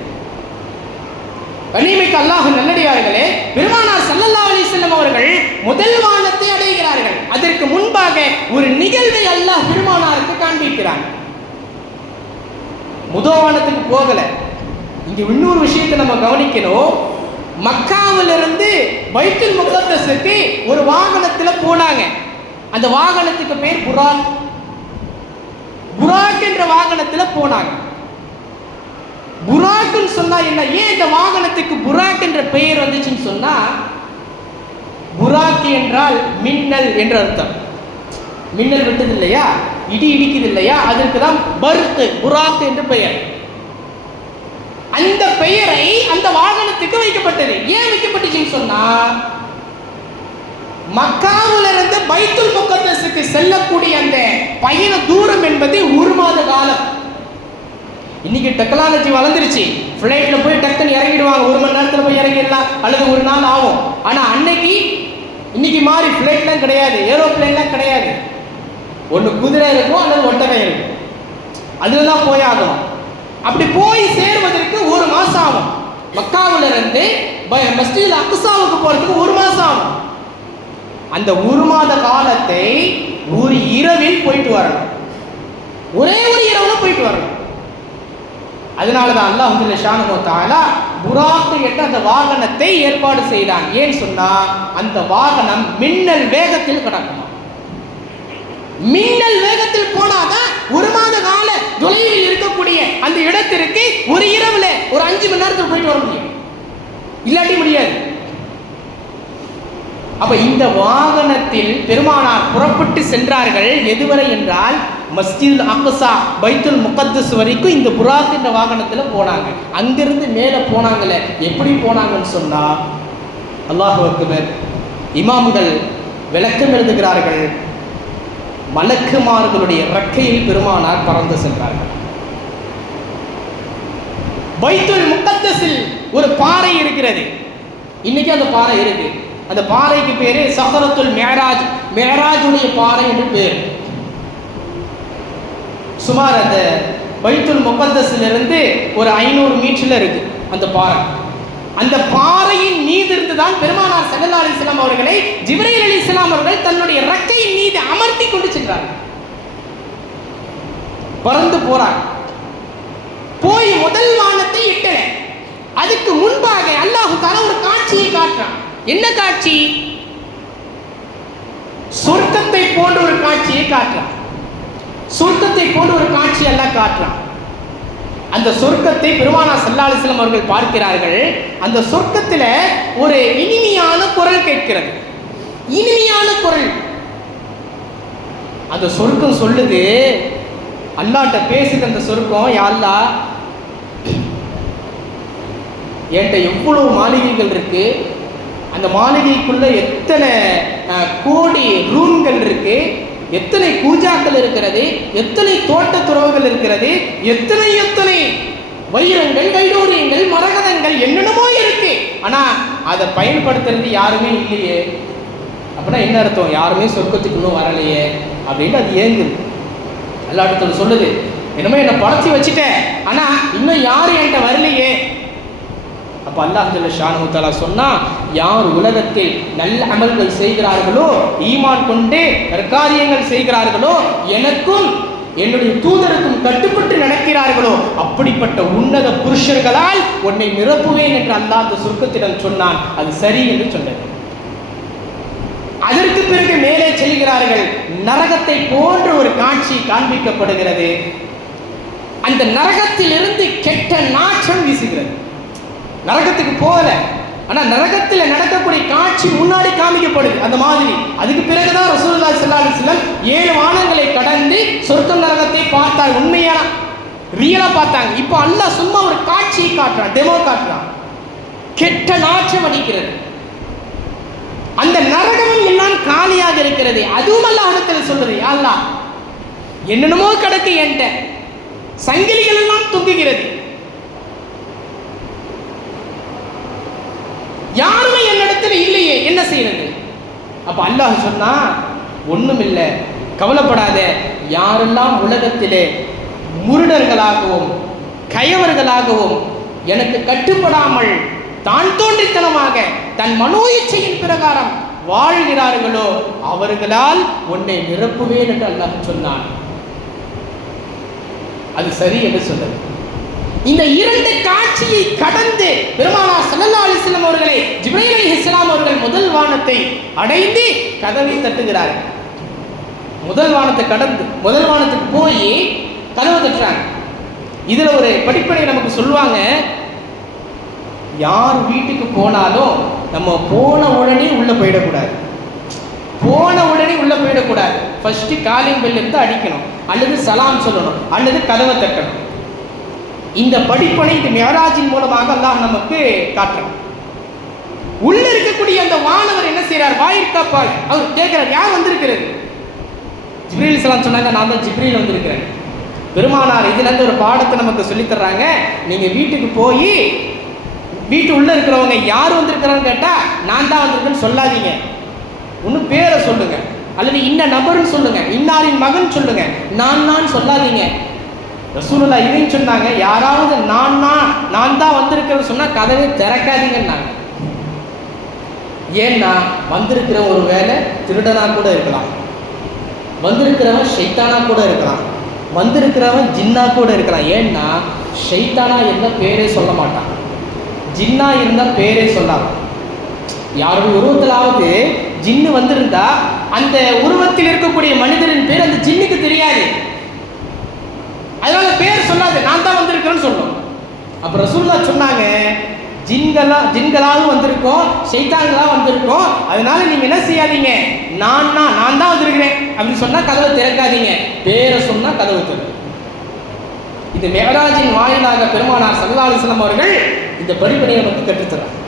கண்ணியமிக்க அல்லாஹ் நல்லடியார்களே, பெருமானார் ஸல்லல்லாஹு அலைஹி வஸல்லம் அவர்கள் முதல் வானத்தை அடைகிறார்கள். அதற்கு முன்பாக ஒரு நிகழ்வை அல்லாஹ் பெருமானாருக்கு காண்பிக்கிறான். முதல் வானத்துக்கு போகல. இங்க இன்னொரு விஷயத்தை நம்ம கவனிக்கணும். மக்காவிலிருந்து பைத்துல் முகத்தஸுக்கு ஒரு வாகனத்துல போனாங்க. அந்த வாகனத்துக்கு பேர் புராக். புராக் என்ற வாகனத்துல போனாங்க. புராக்னு சொன்னா என்ன? ஏன் இந்த வாகனத்துக்கு புராக் என்ற பெயர் வந்துச்சுன்னு சொன்னா, புராக் என்றால் மின்னல் என்ற அர்த்தம். மின்னல் விட்டது இல்லையா, இடி இடிக்குது இல்லையா, அதற்கு தான் பர்த் புராக் என்று பெயர். அந்த பெயரை அந்த வாகனத்துக்கு வைக்கப்பட்டது. ஏன் வைக்கப்பட்டுச்சுன்னு சொன்னா, மக்காவிலிருந்து பைத்துல் முகத்தஸுக்கு செல்லக்கூடிய அந்த பயண தூரம் என்பது 1 மாத காலம். இன்னைக்கு டெக்னாலஜி வளர்ந்துருச்சு, ஃப்ளைட்ல போய் டக்குன்னு இறங்கிடுவாங்க, 1 மணி நேரத்தில் போய் இறங்கிடலாம், அல்லது 1 நாள் ஆகும். ஆனா இன்னைக்கு மாதிரி ஃப்ளைட்லாம் கிடையாது, ஏரோப்ளைன்லாம் கிடையாது. ஒன்று குதிரை இருக்கும் அல்லது ஒட்டகை இருக்கும், அதுல தான் போய் ஆகணும். அப்படி போய் சேர்வதற்கு 1 மாசம் ஆகும். மக்காவிலிருந்து மஸ்ஜிதுல் அக்ஸாவுக்கு போறதுக்கு 1 மாசம் ஆகும். அந்த 1 மாத காலத்தை ஒரு இரவில் போயிட்டு வரணும், ஒரே ஒரு இரவுல போயிட்டு வரணும். அதனாலதான் அல்லாஹ் ஜல்ல ஷானுஹு தஆலா புராக் என்ற அந்த வாகனத்தை ஏற்பாடு செய்தான். ஏன் சொன்னா, அந்த வாகனம் மின்னல் வேகத்தில் கடக்குமா. மின்னல் வேகத்தில் போனாதான் 1 மாத கால தொலைவில் இருக்கக்கூடிய அந்த இடத்திற்கு ஒரு இரவுல ஒரு 5 மணி நேரத்தில் போயிட்டு வர முடியும், இல்லாட்டி முடியாது. அப்ப இந்த வாகனத்தில் பெருமானார் புறப்பட்டு சென்றார்கள். எதுவரை என்றால் மஸ்ஜித் அக்ஸா பைத்துல் முகத்தஸ் வரைக்கும் இந்த புராக் என்ற வாகனத்தில் போனாங்க. அங்கிருந்து மேலே போனாங்களே, எப்படி போனாங்கன்னு சொன்னா, அல்லாஹு அக்பர், இமாம்கள் விளக்கம் எழுதுகிறார்கள், மலக்குமார்களுடைய இறக்கையில் பெருமானார் பறந்து சென்றார்கள். பைத்துல் முகத்தஸில் ஒரு பாறை இருக்கிறது. இன்னைக்கு அந்த பாறை இருக்கு. அந்த பாறைக்கு பேரு சஹரத்துல் மிஅராஜ், மிஅராஜுடைய பாறை என்று பேர். சுமார் அந்த பைத்துல் முகத்தஸிலிருந்து ஒரு 500 மீட்டர்ல இருக்கு அந்த பாறை. அந்த பாறையின் மீது இருந்துதான் பெருமானார் ஸல்லல்லாஹு அலைஹி வஸல்லம் அவர்களை ஜிப்ரீல் அலைஹிஸ்ஸலாம் அவர்கள் தன்னுடைய இறக்கையின் மீது அமர்த்தி கொண்டு சென்றார்கள். பறந்து போறாங்க. போய் முதல் வானத்தை எட்டல. அதுக்கு முன்பாக அல்லாஹ் தஆலா ஒரு காட்சியை காட்டுறான். என்ன காட்சி? சொர்க்கத்தை போன்ற ஒரு காட்சியை காட்டுறான். சொர்க்கத்தை போன்ற ஒரு காட்சி அல்லாஹ் காட்டுறான். அந்த சொர்க்கத்தை பெருமானார் ஸல்லல்லாஹு அலைஹி வஸல்லம் அவர்கள் பார்க்கிறார்கள். அந்த சொர்க்கத்தில் ஒரு இனிமையான குரல் கேட்கிறது. இனிமையான குரல். அந்த சொர்க்கம் சொல்லுது, அல்லாஹ்ட்ட பேசுது அந்த சொர்க்கம், யா அல்லாஹ், என்கிட்ட எவ்வளவு மாளிகைகள் இருக்கு, அந்த மாளிகைக்குள்ள எத்தனை கோடி ரூம்கள் இருக்கு, எத்தனை பூஜாக்கள் இருக்கிறது, எத்தனை தோட்ட துறவுகள் இருக்கிறது, எத்தனை எத்தனை வைரங்கள், வைடூரியங்கள், மரகதங்கள், என்னென்னமோ இருக்கு. ஆனா அதை பயன்படுத்துறது யாருமே இல்லையே. அப்படின்னா என்ன அர்த்தம்? யாருமே சொர்க்கத்துக்கு இன்னும் வரலையே அப்படின்ட்டு அது ஏங்குது. அல்லாஹ் சொல்லுது, என்னமோ என்னை படைச்சி வச்சுட்டேன், ஆனா இன்னும் யாரும் என்கிட்ட வரலையே. அப்ப அல்லாஹ் ஜல்ல ஷானஹு தஆலா சொன்னா, யார் உலகத்தில் நல்ல அமல்கள் செய்கிறார்களோ, ஈமான் கொண்டு காரியங்கள் செய்கிறார்களோ, எனக்கும் என்னுடைய தூதருக்கும் கட்டுப்பட்டு நடக்கிறார்களோ, அப்படிப்பட்ட உன்னத புருஷர்களால் உன்னை நிரப்புவேன் என்று அல்லாஹ் அந்த சொர்க்கத்திடம் சொன்னான். அது சரி என்று சொன்னது. அதற்கு பிறகு மேலே செல்கிறார்கள். நரகத்தை போன்ற ஒரு காட்சி காண்பிக்கப்படுகிறது. அந்த நரகத்திலிருந்து கெட்ட நாற்றம் வீசுகிறது. நரகத்துக்கு போகல, ஆனா நரகத்தில் நடக்கக்கூடிய காட்சி முன்னாடி காமிக்கப்படுது. அந்த மாதிரி அதுக்கு பிறகுதான் ரசூலுல்லாஹி ஸல்லல்லாஹு அலைஹி வஸல்லம் 7 வானங்களை கடந்து சொர்க்கம் நரகத்தை பார்த்தார். உண்மையா ரியலா பார்த்தாங்க. இப்போ அல்லாஹ் சும்மா ஒரு காட்சியை காட்டுறான், டெமோ காட்டுறான். கெட்ட நாற்றம் அடிக்கிறது. அந்த நரகமும் எல்லாம் காலியாக இருக்கிறது. அதுவும் அல்லாஹ்விடத்தில் சொல்றது, யா அல்லாஹ், என்னென்னமோ கிடக்கு என்கிட்ட, சங்கிலிகள் எல்லாம் தொங்குகிறது, யாருமே என்னிடத்தில் இல்லையே, என்ன செய்யறது? அப்ப அல்லாஹ் சொன்னா, ஒண்ணும் இல்லை, கவலைப்படாத. யாரெல்லாம் உலகத்திலே முருடர்களாகவும் கயவர்களாகவும் எனக்கு கட்டுப்படாமல் தான் தோன்றித்தனமாக தன் மனோ இச்சையின் பிரகாரம் வாழ்கிறார்களோ, அவர்களால் உன்னை நிரப்புவேன் என்று அல்லாஹ் சொன்னான். அது சரி என்று சொன்னது. இந்த 2 காட்சியை கடந்து பெருமானார் ஸல்லல்லாஹு அலைஹி வஸல்லம் அவர்களை ஜிப்ரீல் அலைஹிஸ்ஸலாம் அவர்கள் முதல் வானத்தை அடைந்து கதவை தட்டுகிறார்கள். முதல் வானத்தை கடந்து முதல் வானத்துக்கு போய் கதவை தட்டுறாங்க. இதுல ஒரு படிப்பனை நமக்கு சொல்லுவாங்க, யார் வீட்டுக்கு போனாலும் நம்ம போன உடனே உள்ள போயிடக்கூடாது. போன உடனே உள்ள போயிடக்கூடாது. ஃபர்ஸ்ட் காலிங் பெல் எடுத்து அடிக்கணும், அல்லது சலாம் சொல்லணும், அல்லது கதவை தட்டணும். இந்த படிப்பனை இந்த மிஅராஜின் மூலமாக அல்லாஹ் நமக்கு காட்டுறான். உள்ள இருக்கக்கூடிய அந்த வானவர் என்ன செய்யறார்? வாயிற்காப்பால் அவர் கேட்கிறார், யார் வந்திருக்கிறது? ஜிப்ரீல் அலைஹிஸ்ஸலாம் சொன்னாங்க, நான் தான் ஜிப்ரீல் வந்திருக்கிறேன். பெருமானார் இதுல இருந்து ஒரு பாடத்தை நமக்கு சொல்லி தர்றாங்க. நீங்க வீட்டுக்கு போய் வீட்டு உள்ள இருக்கிறவங்க யார் வந்திருக்கிறான்னு கேட்டா, நான் தான் வந்திருக்கேன்னு சொல்லாதீங்க. ஒன்னும் பேரை சொல்லுங்க, அல்லது இன்ன நபர்னு சொல்லுங்க, இன்னாரின் மகன் சொல்லுங்க, நான் சொல்லாதீங்க. ரசூலுல்லாஹ் இதையும் சொன்னாங்க, யாராவது நான் தான் வந்திருக்கிறேன்னு சொன்னா கதவை திறக்காதீங்கன்னாங்க. ஏன்னா வந்திருக்கிற ஒரு வேலை திருடனா கூட இருக்கலாம், வந்திருக்கிறவன் ஷைத்தானா கூட இருக்கலாம், வந்திருக்கிறவன் ஜின்னா கூட இருக்கலாம். ஏன்னா ஷைத்தானா இருந்தால் பேரே சொல்ல மாட்டான், ஜின்னா இருந்தால் பேரே சொல்லாது. யாருடைய உருவத்திலாவது ஜின்னு வந்திருந்தா அந்த உருவத்தில் இருக்கக்கூடிய மனிதரின் பேர் அந்த ஜின்னுக்கு தெரியாது, அதனால பேர் சொல்லாது, நான் தான் வந்திருக்கிறேன்னு சொல்லும். அப்ப ரசூலுல்லாஹ் சொன்னாங்க, ஜின்களாலும் வந்திருக்கோம், ஷைத்தான்களா வந்திருக்கோம். அதனால நீங்க என்ன செய்யாதீங்க, நான் தான் வந்திருக்கிறேன் அப்படின்னு சொன்னா கதவை திறக்காதீங்க, பேரை சொன்னா கதவு திறக்கும். இது மெஹராஜின் வாயிலாக பெருமானார் ஸல்லல்லாஹு அலைஹி வஸல்லம் அவர்கள் இந்த படிப்படியை நமக்கு கற்றுத்தராங்க.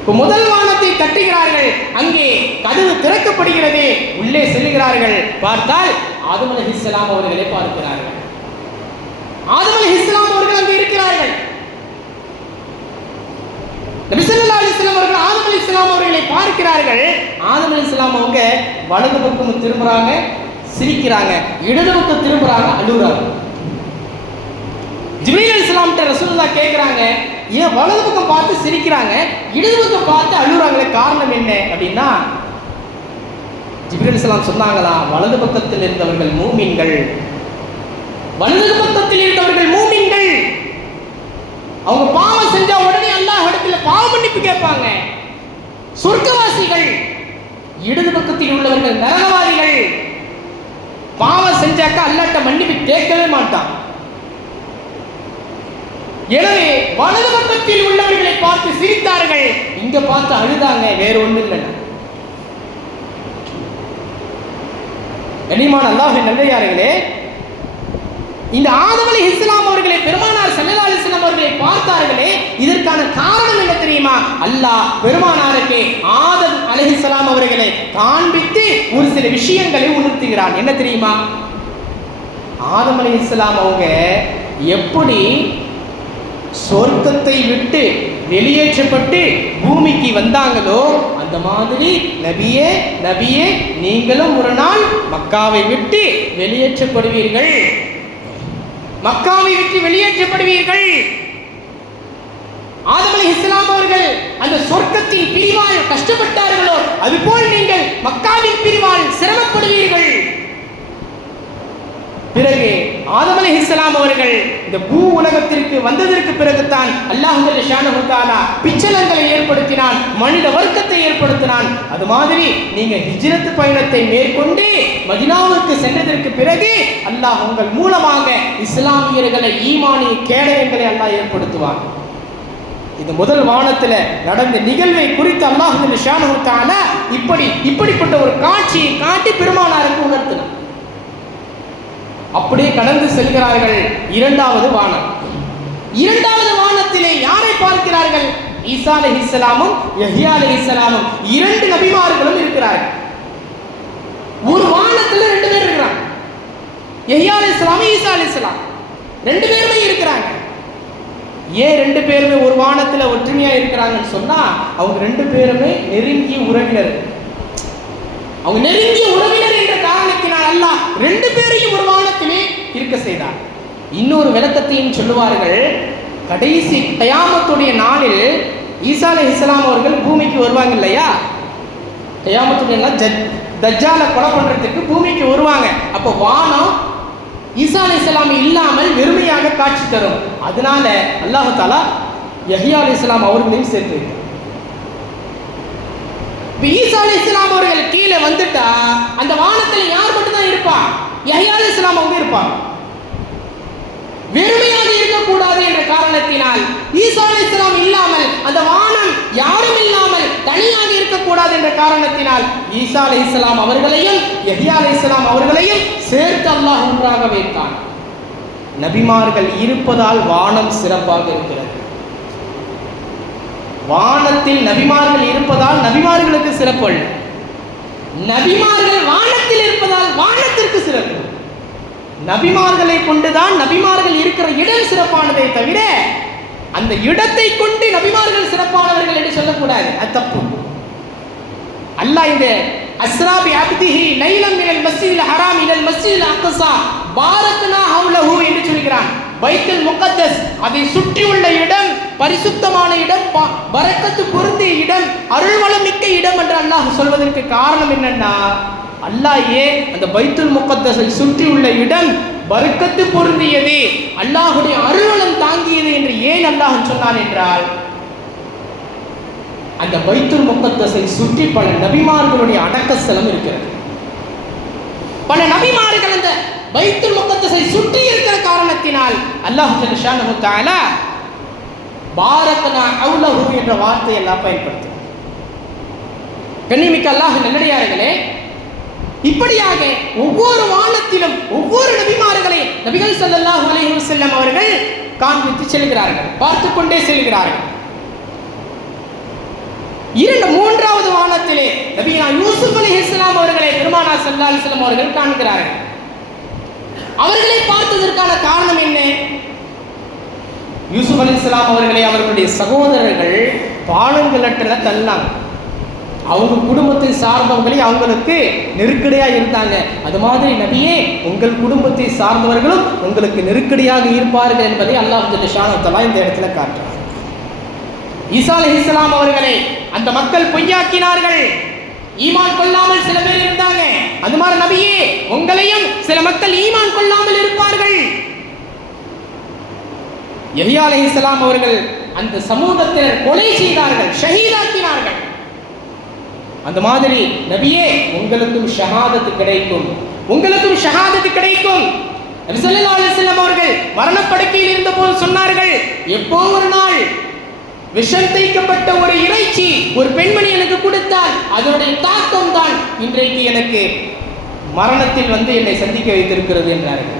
இப்போ முதல் வானத்தை தட்டுகிறார்கள், அங்கே கதவு திறக்கப்படுகிறது, உள்ளே செல்கிறார்கள். பார்த்தால் ஆதம் அலைஹிஸ்ஸலாம் அவர்களை பார்க்கிறார்கள். ஆதம் அலைஹிஸ்ஸலாம் அவர்கள் அங்கே இருக்கிறார்கள். நபி ஸல்லல்லாஹு அலைஹி வஸல்லம் அவர்கள் ஆதம் அலைஹிஸ்ஸலாம் அவர்களை பார்க்கிறார்கள். ஆதம் அலைஹிஸ்ஸலாம் அவங்க வலது பக்கம் திரும்புறாங்க, சிரிக்கிறாங்க, இடது பக்கம் திரும்புறாங்க, அழுகுறாங்க. ஜிப்ரீல் அலைஹிஸ்ஸலாம்ட்ட ரசூலுல்லாஹ் கேட்குறாங்க, ஏன் வலது பக்கம் பார்த்து சிரிக்கிறாங்க, இடது பக்கம் பார்த்து அழுகுறாங்களே, காரணம் என்ன அப்படின்னா, ஜிப்ரீல் அலைஹிஸ்ஸலாம் சொன்னாங்களா, வலது பக்கத்தில் இருந்தவர்கள் மூமின்கள், வலது பக்கத்தில் இருந்தவர்கள் மூமின்கள். அவங்க பாவம் செஞ்சா உடனே அல்லாஹ் இடத்துல பாவ மன்னிப்பு கேட்பாங்க, சொர்க்கவாசிகள். இடது பக்கத்தில் உள்ளவர்கள் நரகவாதிகள். பாவம் செஞ்சாக்க அல்லாஹ்ட்ட மன்னிப்பு கேட்கவே மாட்டான். எனவே வலது பக்கத்தில் உள்ளவர்களை பார்த்து சிரித்தார்கள், இங்க பார்த்து அழுதாங்க, வேற ஒண்ணும் இல்லை. கனிமான அல்லாஹ்வின் நல்லடியார்களே, இந்த ஆதம் அலைஹிஸ்ஸலாம் அவர்களை பெருமானார் ஸல்லல்லாஹு அலைஹி வஸல்லம் அவர்களை பார்த்தார்களே, இதற்கான காரணம் என்ன தெரியுமா? அல்லாஹ் பெருமானாருக்கு ஆதம் அலைஹிஸ்ஸலாம் அவர்களை காண்பித்து ஒரு சில விஷயங்களை உணர்த்துகிறான். என்ன தெரியுமா? ஆதம் அலைஹிஸ்ஸலாம் அவங்க எப்படி சொர்க்கத்தை விட்டு வெளியேற்றப்பட்டு பூமிக்கு வந்தாங்களோ, அந்த மாதிரி நபியே நபியே நீங்களும் ஒரு நாள் மக்காவை விட்டு வெளியேற்றப்படுவீர்கள், மக்காவை விட்டு வெளியேற்றப்படுவீர்கள். ஆதம் அலைஹிஸ்ஸலாம் அவர்கள் அந்த சொர்க்கத்தின் பிரிவால் கஷ்டப்பட்டார்களோ, அதுபோல் நீங்கள் மக்காவின் பிரிவால் சிரமப்படுவீர்கள். பிறகு ஆதம் அலைஹிஸ்ஸலாம் அவர்கள் இந்த பூ உலகத்திற்கு வந்ததற்கு பிறகுதான் அல்லாஹ் ஜல்ல ஷானஹு தஆலா பிச்சலங்களை ஏற்படுத்தினான், மனித வர்க்கத்தை ஏற்படுத்தினான். அது மாதிரி நீங்க ஹிஜ்ரத் பயணத்தை மேற்கொண்டு மதீனாவுக்கு சென்றதற்கு பிறகு அல்லாஹ் உங்கள் மூலமாக இஸ்லாமியர்களை, ஈமானிய கேடயங்களை அல்லாஹ் ஏற்படுத்துவான். இது முதல் வானத்தில் நடந்த நிகழ்வை குறித்து அல்லாஹ் ஜல்ல ஷானஹு தஆலா இப்படிப்பட்ட ஒரு காட்சியை காட்டி பெருமானாருக்கு உணர்த்தினார். அப்படியே கடந்து செல்கிறார்கள் இரண்டாவது வானம். இரண்டாவது வானத்திலே யாரை பார்க்கிறார்கள்? ஈசா அலைஹிஸ்ஸலாமும் யஹ்யா அலைஹிஸ்ஸலாமும், இரண்டு நபிமார்களும் இருக்கிறார்கள். ஒரு வானத்துல ரெண்டு பேர் இருக்கிறாங்க. யஹ்யா அலைஹிஸ்ஸலாம், ஈசா அலைஹிஸ்ஸலாம் ரெண்டு பேருமே இருக்கிறாங்க. ஏன் ரெண்டு பேருமே ஒரு வானத்துல ஒற்றுமையா இருக்கிறாங்கன்னு சொன்னா, அவங்க ரெண்டு பேருமே நெருங்கிய உறவினர். அவங்க நெருங்கிய உறவினர் என்ற காரணத்தினால் அல்லாஹ் ரெண்டு பேரையும் ஒரு வானத்திலே இருக்க செய்தார். இன்னொரு விளக்கத்தையும் சொல்லுவார்கள். கடைசி கியாமத்துடைய நாளில் ஈசா அலைஹிஸ்ஸலாம் அவர்கள் பூமிக்கு வருவாங்க இல்லையா? கியாமத்துடைய நாள் தஜ்ஜாலை கொலை பண்றதுக்கு பூமிக்கு வருவாங்க. அப்போ வானம் ஈசா அலைஹிஸ்ஸலாம் இல்லாமல் வெறுமையாக காட்சி தரும். அதனால அல்லாஹ் தஆலா யஹ்யா அலைஹிஸ்ஸலாம் அவர்களையும் சேர்த்து வைத்தார். ஈசா அலைஹிஸ்ஸலாம் அவர்கள் கீழே வந்துட்டா அந்த வானத்தில் யார் மட்டும் தான் இருப்பா? யஹ்யா அலைஹிஸ்ஸலாம் அவங்க இருப்பாங்க. வெறுமையாக இருக்கக்கூடாது என்ற காரணத்தினால் ஈசா அலைஹிஸ்ஸலாம் இல்லாமல் அந்த வானம் யாரும் இல்லாமல் தனியாக இருக்கக்கூடாது என்ற காரணத்தினால் ஈசா அலைஹிஸ்ஸலாம் அவர்களையும் யஹ்யா அலைஹிஸ்ஸலாம் அவர்களையும் சேர்த்து அல்லாஹ் ஒன்றாக வைத்தான். நபிமார்கள் இருப்பதால் வானம் சிறப்பாக இருக்கிறது. வானத்தில் நபிமார்கள் இருப்பதால் நபிமார்களுக்கு சிறப்பு அல்ல, நபிமார்கள் வானத்தில் இருப்பதால் வானத்திற்கு சிறப்பு. நபிமார்களை கொண்டுதான் நபிமார்கள் இருக்கிற இடம் சிறப்பானதை தவிர அந்த இடத்தை கொண்டு நபிமார்கள் சிறப்பானவர்கள் என்று சொல்லக்கூடாது, அது தப்பு. அல்லாஹ் இந்த அஸ்ரா பி அப்திஹி லைலம் மினல் மஸ்ஜிதில் ஹராம் இலல் மஸ்ஜிதில் அக்ஸா பாரக்னா ஹவ்லஹு என்று சொல்கிறான். பைத்துல் முகத்தஸ், அதை சுற்றியுள்ள இடம் பரிசுத்தமான இடம், பரக்கத்து பொருந்திய இடம், அருள்வளம் மிக்க இடம் என்று அல்லாஹ் சொல்வதற்கு காரணம் என்னன்னா, அல்லாஹ் ஏன் அந்த பைத்துல் முகத்தஸை சுற்றியுள்ள இடம் பரக்கத்து பொருந்தியது, அல்லாஹுடைய அருள்வளம் தாங்கியது என்று ஏன் அல்லாஹ் சொன்னான் என்றால், அந்த பைத்துல் முகத்தஸை சுற்றி பல நபிமார்களுடைய அடக்கஸ்தலம் இருக்கிறது. பல நபிமார்கள் அந்த பைத்துல் முகத்தஸை சுற்றி இருக்கிற காரணத்தினால் அல்லாஹ் ஜல்ல ஷானஹு தஆலா பாரக்னா ஹவுலஹு என்ற வார்த்தை எல்லாம் பயன்படுத்தும். கண்ணியமிக்க அல்லாஹ் நல்லடியார்களே, இப்படியாக ஒவ்வொரு வானத்திலும் ஒவ்வொரு நபிமார்களை நபிகள் ஸல்லல்லாஹு அலைஹி வஸல்லம் அவர்கள் காண்பித்து செல்கிறார்கள், பார்த்து கொண்டே செல்கிறார்கள். மூன்றாவது வானத்திலே நபியா யூசுப் அலைஹிஸ்ஸலாம் அவர்களை பெருமானார் ஸல்லல்லாஹு அலைஹி வஸல்லம் அவர்கள் காண்கிறார்கள். அவர்களை பார்த்ததற்கான காரணம் என்ன? யூசுப் அலைஹிஸ்ஸலாம் அவர்களை அவர்களுடைய சகோதரர்கள் பாலங்களற்ற தள்ளாங்க. அவங்க குடும்பத்தை சார்ந்தவங்களே அவங்களுக்கு நெருக்கடியா இருந்தாங்க. அது மாதிரி நபியே, உங்கள் குடும்பத்தை சார்ந்தவர்களும் உங்களுக்கு நெருக்கடியாக இருப்பார்கள் என்பதை அல்லாஹ் ஜல்ல ஷானஹு இந்த இடத்துல காட்டுறார். ஈசா அலைஹிஸ்ஸலாம் அவர்களை அந்த மக்கள் பொய்யாக்கினார்கள், ஈமான் கொள்ளாமல் சில பேர் இருந்தாங்க. அது மாதிரி நபியே, உங்களையும் சில மக்கள் ஈமான் கொள்ளாமல் இருப்பார்கள். யஹ்யா அலைஹிஸ்ஸலாம் அவர்கள் அந்த சமூகத்தினர் கொலை செய்தார்கள், ஷஹீதாக்கினார்கள். அந்த மாதிரி நபியே, உங்களுக்கும் ஷஹாதத்து கிடைக்கும், உங்களுக்கும் ஷஹாதத்து கிடைக்கும். நபி ஸல்லல்லாஹு அலைஹி வஸல்லம் அவர்கள் மரணப்படுக்கையில் இருந்தபோது சொன்னார்கள், எப்போ ஒரு நாள் விஷம் தைக்கப்பட்ட ஒரு இறைச்சி ஒரு பெண்மணி எனக்கு கொடுத்தால் அதனுடைய தாக்கம் தான் இன்றைக்கு எனக்கு மரணத்தில் என்னை சந்திக்க வைத்திருக்கிறது என்றார்கள்.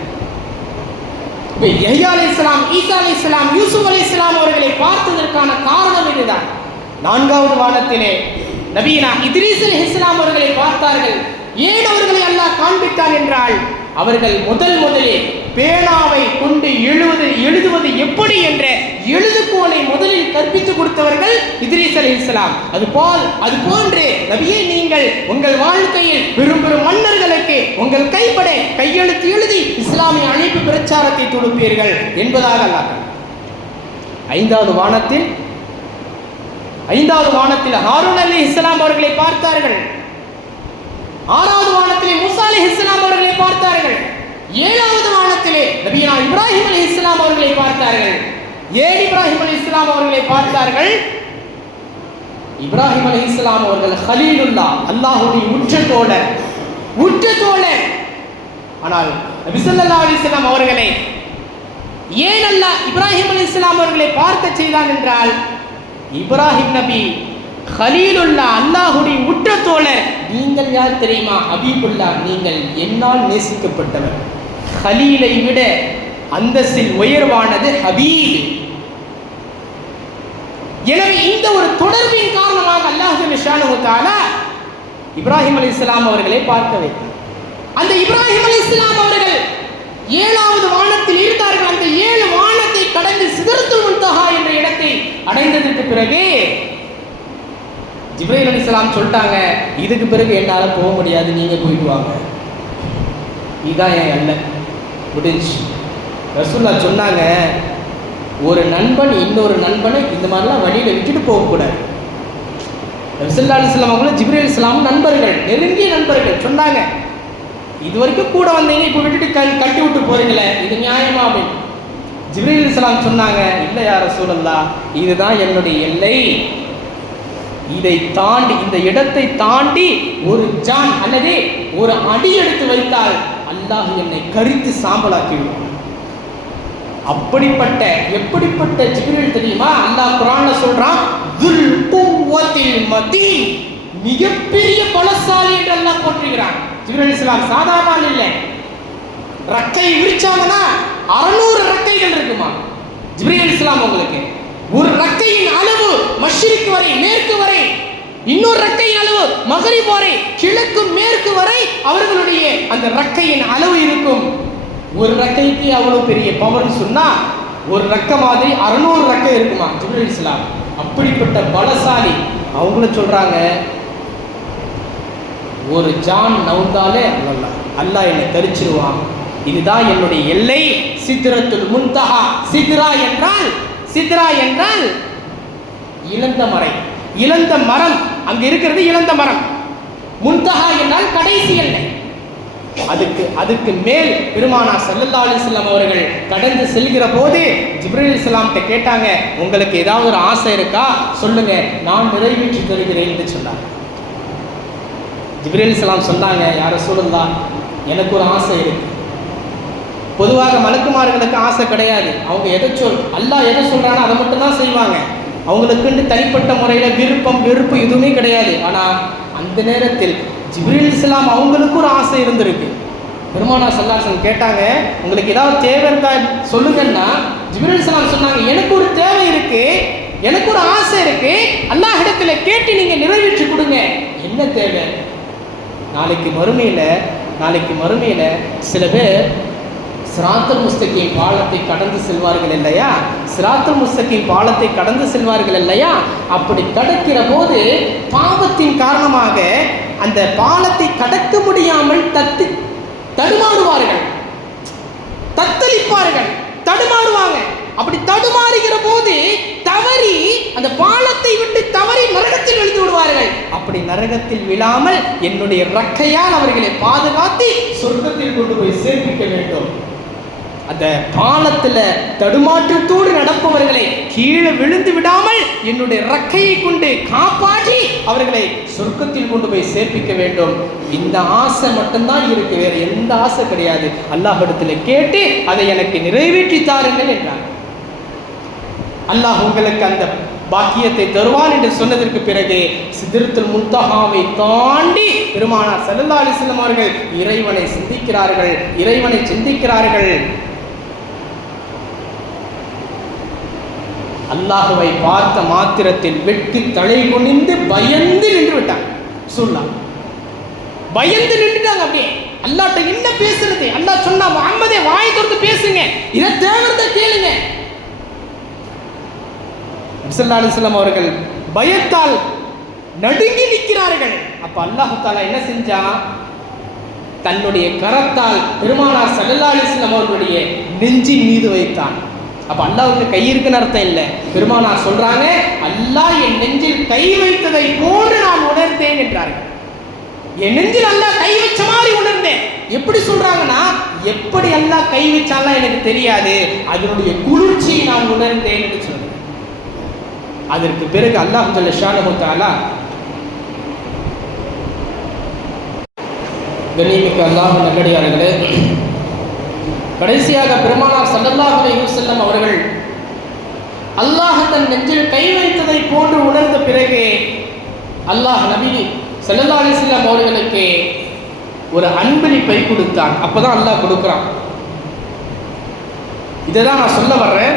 யஹ்யா அலைஹிஸ்ஸலாம், ஈசா அலைஹிஸ்ஸலாம், யூசுப் அலைஹிஸ்ஸலாம் அவர்களை பார்த்ததற்கான காரணம் இதுதான். நான்காவது வானத்திலே நபியினா இத்ரீஸ் அலைஹிஸ்ஸலாம் அவர்களை பார்த்தார்கள். ஏன் அவர்களை அல்லாஹ் காண்பித்தான் என்றால், அவர்கள் முதலிலே பேனாவை கொண்டு எழுதுவது எப்படி என்ற எழுதுகோலை முதலில் கற்பித்து கொடுத்தவர்கள் இத்ரீஸ் அலைஹிஸ்ஸலாம். அது போன்று நபியே, நீங்கள் உங்கள் வாழ்க்கையில் பெரும் பெரும் மன்னர்களுக்கு உங்கள் கைப்பட கையெழுத்து எழுதி இஸ்லாமிய அழைப்பு பிரச்சாரத்தை தொடுப்பீர்கள் என்பதாக அல்லாஹ். ஐந்தாவது வானத்தில் ஹாரூன் அலைஹிஸ்ஸலாம் அவர்களை பார்த்தார்கள். ஆறாவது வானத்திலே மூசா அலைஹிஸ்ஸலாம் அவர்களை பார்த்தார்கள். ஏழாவது வானத்திலே நபியா இப்ராஹிம் அலைஹிஸ்ஸலாம் அவர்களை பார்த்தார்கள். இப்ராஹிம் அலைஹிஸ்ஸலாம் அவர்களை பார்த்தார்கள். இப்ராஹிம் அலைஹிஸ்ஸலாம் அவர்கள் கலீலுல்லாஹ், அல்லாஹ்வுடைய உற்ற தோழர். ஆனால் நபி ஸல்லல்லாஹு அலைஹி வஸல்லம் அவர்களை ஏன் அல்லாஹ் இப்ராஹிம் அலைஹிஸ்ஸலாம் அவர்களை பார்க்க செய்தான் என்றால், இப்ராஹிம் நபி கலீலுல்லா, அல்லாஹ்வுடைய உற்ற தோழர். நீங்கள் யார் தெரியுமா? ஹபீபுல்லா, நீங்கள் என்னால் நேசிக்கப்பட்டவர். கலீலை விட அந்தஸ்தில் உயர்வானது ஹபீப். எனவே இந்த ஒரு தொடர்பின் காரணமாக அல்லாஹ் ஜல்ல தஆலா இப்ராஹிம் அலைஹிஸ்ஸலாம் அவர்களை பார்க்க வைத்தார். அந்த இப்ராஹிம் அலைஹிஸ்ஸலாம் அவர்கள் 7வது வானத்தில் இருந்தார்கள். அந்த 7 வானத்தை கடந்து சிதறத்துல் முன்தஹா என்ற இடத்தை அடைந்ததற்கு பிறகு ஜிப்ரீல் அலைஹிஸ்ஸலாம் சொல்லிட்டாங்க, இதுக்கு பிறகு என்னால போக முடியாது, நீங்க போயிட்டு வாங்க. இதான் என் அல்ல முடிஞ்சு. ரசூலுல்லாஹ் சொன்னாங்க, ஒரு நண்பன் இன்னொரு நண்பனை இந்த மாதிரிலாம் வழியில் விட்டுட்டு போகக்கூடாது. நபி ஸல்லல்லாஹு அலைஹி வஸல்லம் அவங்களும் ஜிப்ரீல் அலைஹிஸ்ஸலாம் நண்பர்கள், நெருங்கிய நண்பர்கள். சொன்னாங்க, இது வரைக்கும் கூட வந்தீங்க, இப்போ விட்டுட்டு கட்டி விட்டு போறீங்களே, இது நியாயமா அப்படின்னு. ஜிப்ரீல் அலைஹிஸ்ஸலாம் சொன்னாங்க, இல்லை யா ரசூலல்லாஹ், இதுதான் என்னுடைய எல்லை. இதை தாண்டி, இந்த இடத்தை தாண்டி ஒரு ஜான் அல்லது ஒரு அடி எடுத்து வைத்தால் அல்லாஹ் என்னை கரித்து சாம்பலாக்கி விடுவான். எப்படிப்பட்ட ஜிப்ரீல் தெரியுமா? அல்லாஹ் குர்ஆன்ல சொல்றான், துல் குவத்தில் மதீன், மிகப்பெரிய பலசாலி என்று அல்லாஹ் போற்றுகிறான். ஜிப்ரீல் அலைஹிஸ்ஸலாம் சாதாரண இல்லை. ரெக்கை விரிச்சாங்கன்னா 600 ரெக்கைகள் இருக்குமா ஜிப்ரீல் அலைஹிஸ்ஸலாம் உங்களுக்கு. ஒரு ரெக்கையின் அளவு மஷ்ரிக் வரை, மேற்கு வரை, இன்னொரு ரெக்கையின் அளவு மக்ரிப் வரை, கிழக்கு மேற்கு வரை அவர்களுடைய அந்த ரெக்கையின் அளவு இருக்கும். ஒரு ரெக்கைக்கு அவ்வளவு பெரிய பவர் சொன்னா, ஒரு ரெக்கை மாதிரி 600 ரெக்கை இருக்குமா ஜிப்ரீல் அலைஹிஸ்ஸலாம். அப்படிப்பட்ட பலசாலி. அவங்கள சொல்றாங்க, ஒரு ஜான் நவுந்தாலே அல்லாஹ் என்னை தரிச்சிருவான். இதுதான் என்னுடைய எல்லை. சித்ரத்துல் முன்தஹா. சித்ரா என்றால் இளந்த மரம். அங்க இருக்கிறது இளந்த மரம். முன்தஹா என்றால் கடைசி எல்லை. அதுக்கு மேல் பெருமானார் ஸல்லல்லாஹு அலைஹி வஸல்லம் அவர்கள் கடந்து செல்கிற போது ஜிப்ரீல் அலைஹிஸ்ஸலாம் கிட்ட கேட்டாங்க, உங்களுக்கு ஏதாவது ஒரு ஆசை இருக்கா சொல்லுங்க, நான் நிறைவேற்றி தருகிறேன் என்று சொன்னாங்க. ஜிப்ரீல் அலைஹிஸ்ஸலாம் சொன்னாங்க, யா ரசூலல்லாஹ், எனக்கு ஒரு ஆசை இருக்கு. பொதுவாக மலக்குமார்களுக்கு ஆசை கிடையாது. அவங்க எதை அல்லாஹ் எதை சொல்றானோ அதை மட்டும்தான் செய்வாங்க. அவங்களுக்குன்னு தனிப்பட்ட முறையில் விருப்பம் வெறுப்பு எதுவுமே கிடையாது. ஆனால் அந்த நேரத்தில் ஜிப்ரீல் இஸ்லாம் அவங்களுக்கு ஒரு ஆசை இருந்திருக்கு. பெருமானார் ஸல்லல்லாஹு அலைஹி வஸல்லம் கேட்டாங்க, உங்களுக்கு ஏதாவது தேவை இருக்கா சொல்லுங்கன்னா, ஜிப்ரீல் இஸ்லாம் சொன்னாங்க, எனக்கு ஒரு தேவை இருக்கு, எனக்கு ஒரு ஆசை இருக்கு, அல்லாஹ் இடத்துல கேட்டு நீங்க நிறைவேற்றி கொடுங்க. என்ன தேவை? நாளைக்கு மறுமையில சில பேர் சிராத்துல் முஸ்தகீம் பாலத்தை கடந்து செல்வார்கள் இல்லையா? சிராத்துல் முஸ்தகீம் பாலத்தை கடந்து செல்வார்கள் இல்லையா? அப்படி கடக்கிற போது பாவத்தின் காரணமாக அந்த பாலத்தை கடக்க முடியாமல் தடுமாறுவார்கள், தத்தளிப்பார்கள், தடுமாறுவாங்க. அப்படி தடுமாறுகிற போது தவறி அந்த பாலத்தை விட்டு தவறி நரகத்தில் விழுந்து விடுவார்கள். அப்படி நரகத்தில் விழாமல் என்னுடைய ரக்கையால் அவர்களை பாதுகாத்து சொர்க்கத்தில் கொண்டு போய் சேர்ப்பிக்க வேண்டும். அந்த பாலத்தில் தடுமாற்றத்தோடு நடப்பவர்களை கீழே விழுந்து விடாமல் என்னுடைய ரக்கையை கொண்டு காப்பாற்றி அவர்களை சொர்க்கத்தில் கொண்டு போய் சேர்ப்பிக்க வேண்டும். இந்த ஆசை மட்டும்தான் இருக்கு, வேற எந்த ஆசை கிடையாது. அல்லாஹ்விடத்தில் கேட்டு அதை எனக்கு நிறைவேற்றி தாருங்கள் என்றார். அல்லாஹ் உங்களுக்கு அந்த பாக்கியத்தை தருவான் என்று சொன்னதற்கு பிறகு சித்ரத்துல் முன்தஹாவை தாண்டி பெருமானார் ஸல்லல்லாஹு அலைஹி வஸல்லம் அவர்கள் இறைவனை சிந்திக்கிறார்கள். அல்லாஹுவை பார்த்த மாத்திரத்தில் வெட்கி தலை குனிந்து பயந்து நின்று விட்டாங்க. பயந்து நின்றுட்டாங்க. அப்படியே அல்லாஹ்ட்ட என்ன பேசுறது? அல்லாஹ் சொன்னா, முஹம்மதே வாய் திறந்து பேசுங்க, இதை தேவரத்தை கேளுங்க. ஸல்லல்லாஹு அலைஹி வஸல்லம் அவர்கள் பயத்தால் நடுங்கி நிற்கிறார்கள். அப்ப அல்லாஹ் தஆலா என்ன செஞ்சான்? தன்னுடைய கரத்தால் பெருமானார் ஸல்லல்லாஹு அலைஹி வஸல்லம் அவர்களுடைய நெஞ்சின் மீது வைத்தான். அப்ப அல்லாஹ்வுக்கு கை இருக்குன்னு அர்த்தம் இல்லை. பெருமானார் சொல்றாங்க, அல்லாஹ் என் நெஞ்சில் கை வைத்ததை போன்று நான் உணர்ந்தேன் என்றார்கள். என் நெஞ்சில் அல்லாஹ் கை வச்ச மாதிரி உணர்ந்தேன். எப்படி சொல்றாங்கன்னா, எப்படி அல்லாஹ் கை வச்சாலாம் எனக்கு தெரியாது, அதனுடைய குளிர்ச்சியை நான் உணர்ந்தேன் என்று சொல்றேன். அதற்கு பிறகு அல்லாஹ் ஜல்ல ஷானஹு தஆலா கண்ணியமிக்க அல்லாஹ் நல்லடியார்களே, கடைசியாக பெருமானார் ஸல்லல்லாஹு அலைஹி வஸல்லம் அவர்கள் அல்லாஹ் தன் நெஞ்சில் கை வைத்ததை போன்று உணர்ந்த பிறகு அல்லாஹ் நபி ஸல்லல்லாஹு அலைஹி வஸல்லம் அவர்களுக்கு ஒரு அன்பளிப்பை கொடுத்தான். அப்பதான் அல்லாஹ் கொடுக்குறான். இதை தான் நான் சொல்ல வர்றேன்.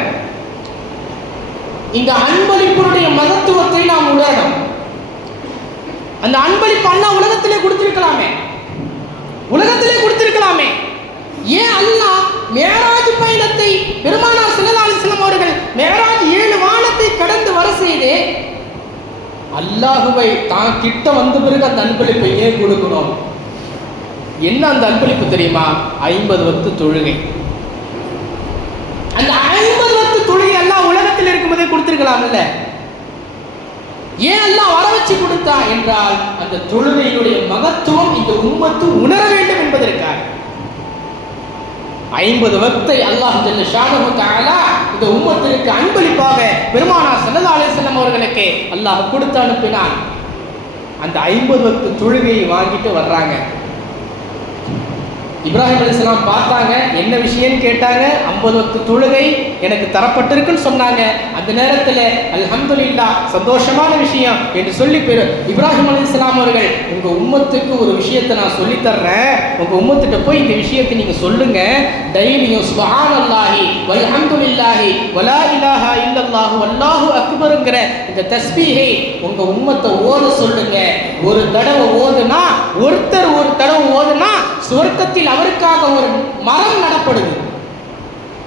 இந்த அன்பளிப்புடைய மகத்துவத்தை நாம் உணரணும். அந்த அன்பளிப்பு அல்லாஹ் உலகத்திலே கொடுத்திருக்கலாமே. ஏன் அல்லாஹ் மேராஜ் பயணத்தை பெருமானார் ஸல்லல்லாஹு அலைஹி வஸல்லம் அவர்கள் மேராஜ் 7 வானத்தை கடந்து வர செய்து அல்லாஹ்வை தான் கிட்ட வந்த பிறகு அந்த அன்பளிப்பை ஏன் கொடுக்கணும்? என்ன அந்த அன்பளிப்பு தெரியுமா? 50 வக்து தொழுகை. அந்த 50 வக்து தொழுகை அல்லாஹ் உலகத்தில் இருக்கும்போதே கொடுத்திருக்கலாம்ல. ஏன் அல்லாஹ் வர வச்சு கொடுத்தா என்றால் அந்த தொழுகையினுடைய மகத்துவம் இந்த உம்மத்து உணர வேண்டும் என்பதற்காக 50 வக்தை அல்லாஹ் ஜல்ல ஷானஹு தஆலா இந்த உம்மத்திற்கு அன்பளிப்பாக பெருமானார் ஸல்லல்லாஹு அலைஹி வஸல்லம் அவர்களுக்கு அல்லாஹ் கொடுத்து அனுப்பினான். அந்த 50 வக்து தொழுகையை வாங்கிட்டு வர்றாங்க. இப்ராஹிம் அலைஹிஸ்ஸலாம் பார்த்தாங்க, என்ன விஷயம்னு கேட்டாங்க. 50 வக்து தொழுகை எனக்கு தரப்பட்டிருக்குன்னு சொன்னாங்க. அந்த நேரத்தில் அல்ஹம்துலில்லாஹ், சந்தோஷமான விஷயம் என்று சொல்லி இப்ராஹிம் அலைஹிஸ்ஸலாம் அவர்கள், உங்க உம்மத்துக்கு ஒரு விஷயத்தை நான் சொல்லி தர்றேன், உங்க உம்மத்திட்ட போய் இந்த விஷயத்தை நீங்க சொல்லுங்க. டைலியும் சுப்ஹானல்லாஹி வல்ஹம்துலில்லாஹி வலா இலாஹா இல்லல்லாஹு வல்லாஹு அக்பர்ங்கிற இந்த தஸ்பீஹை உங்க உம்மத்தை ஓத சொல்லுங்க. ஒரு தடவை ஓதுனா, ஒருத்தர் ஒரு தடவை ஓதுனா சொர்க்கத்தில் அவருக்காக ஒரு மரம் நடப்படுது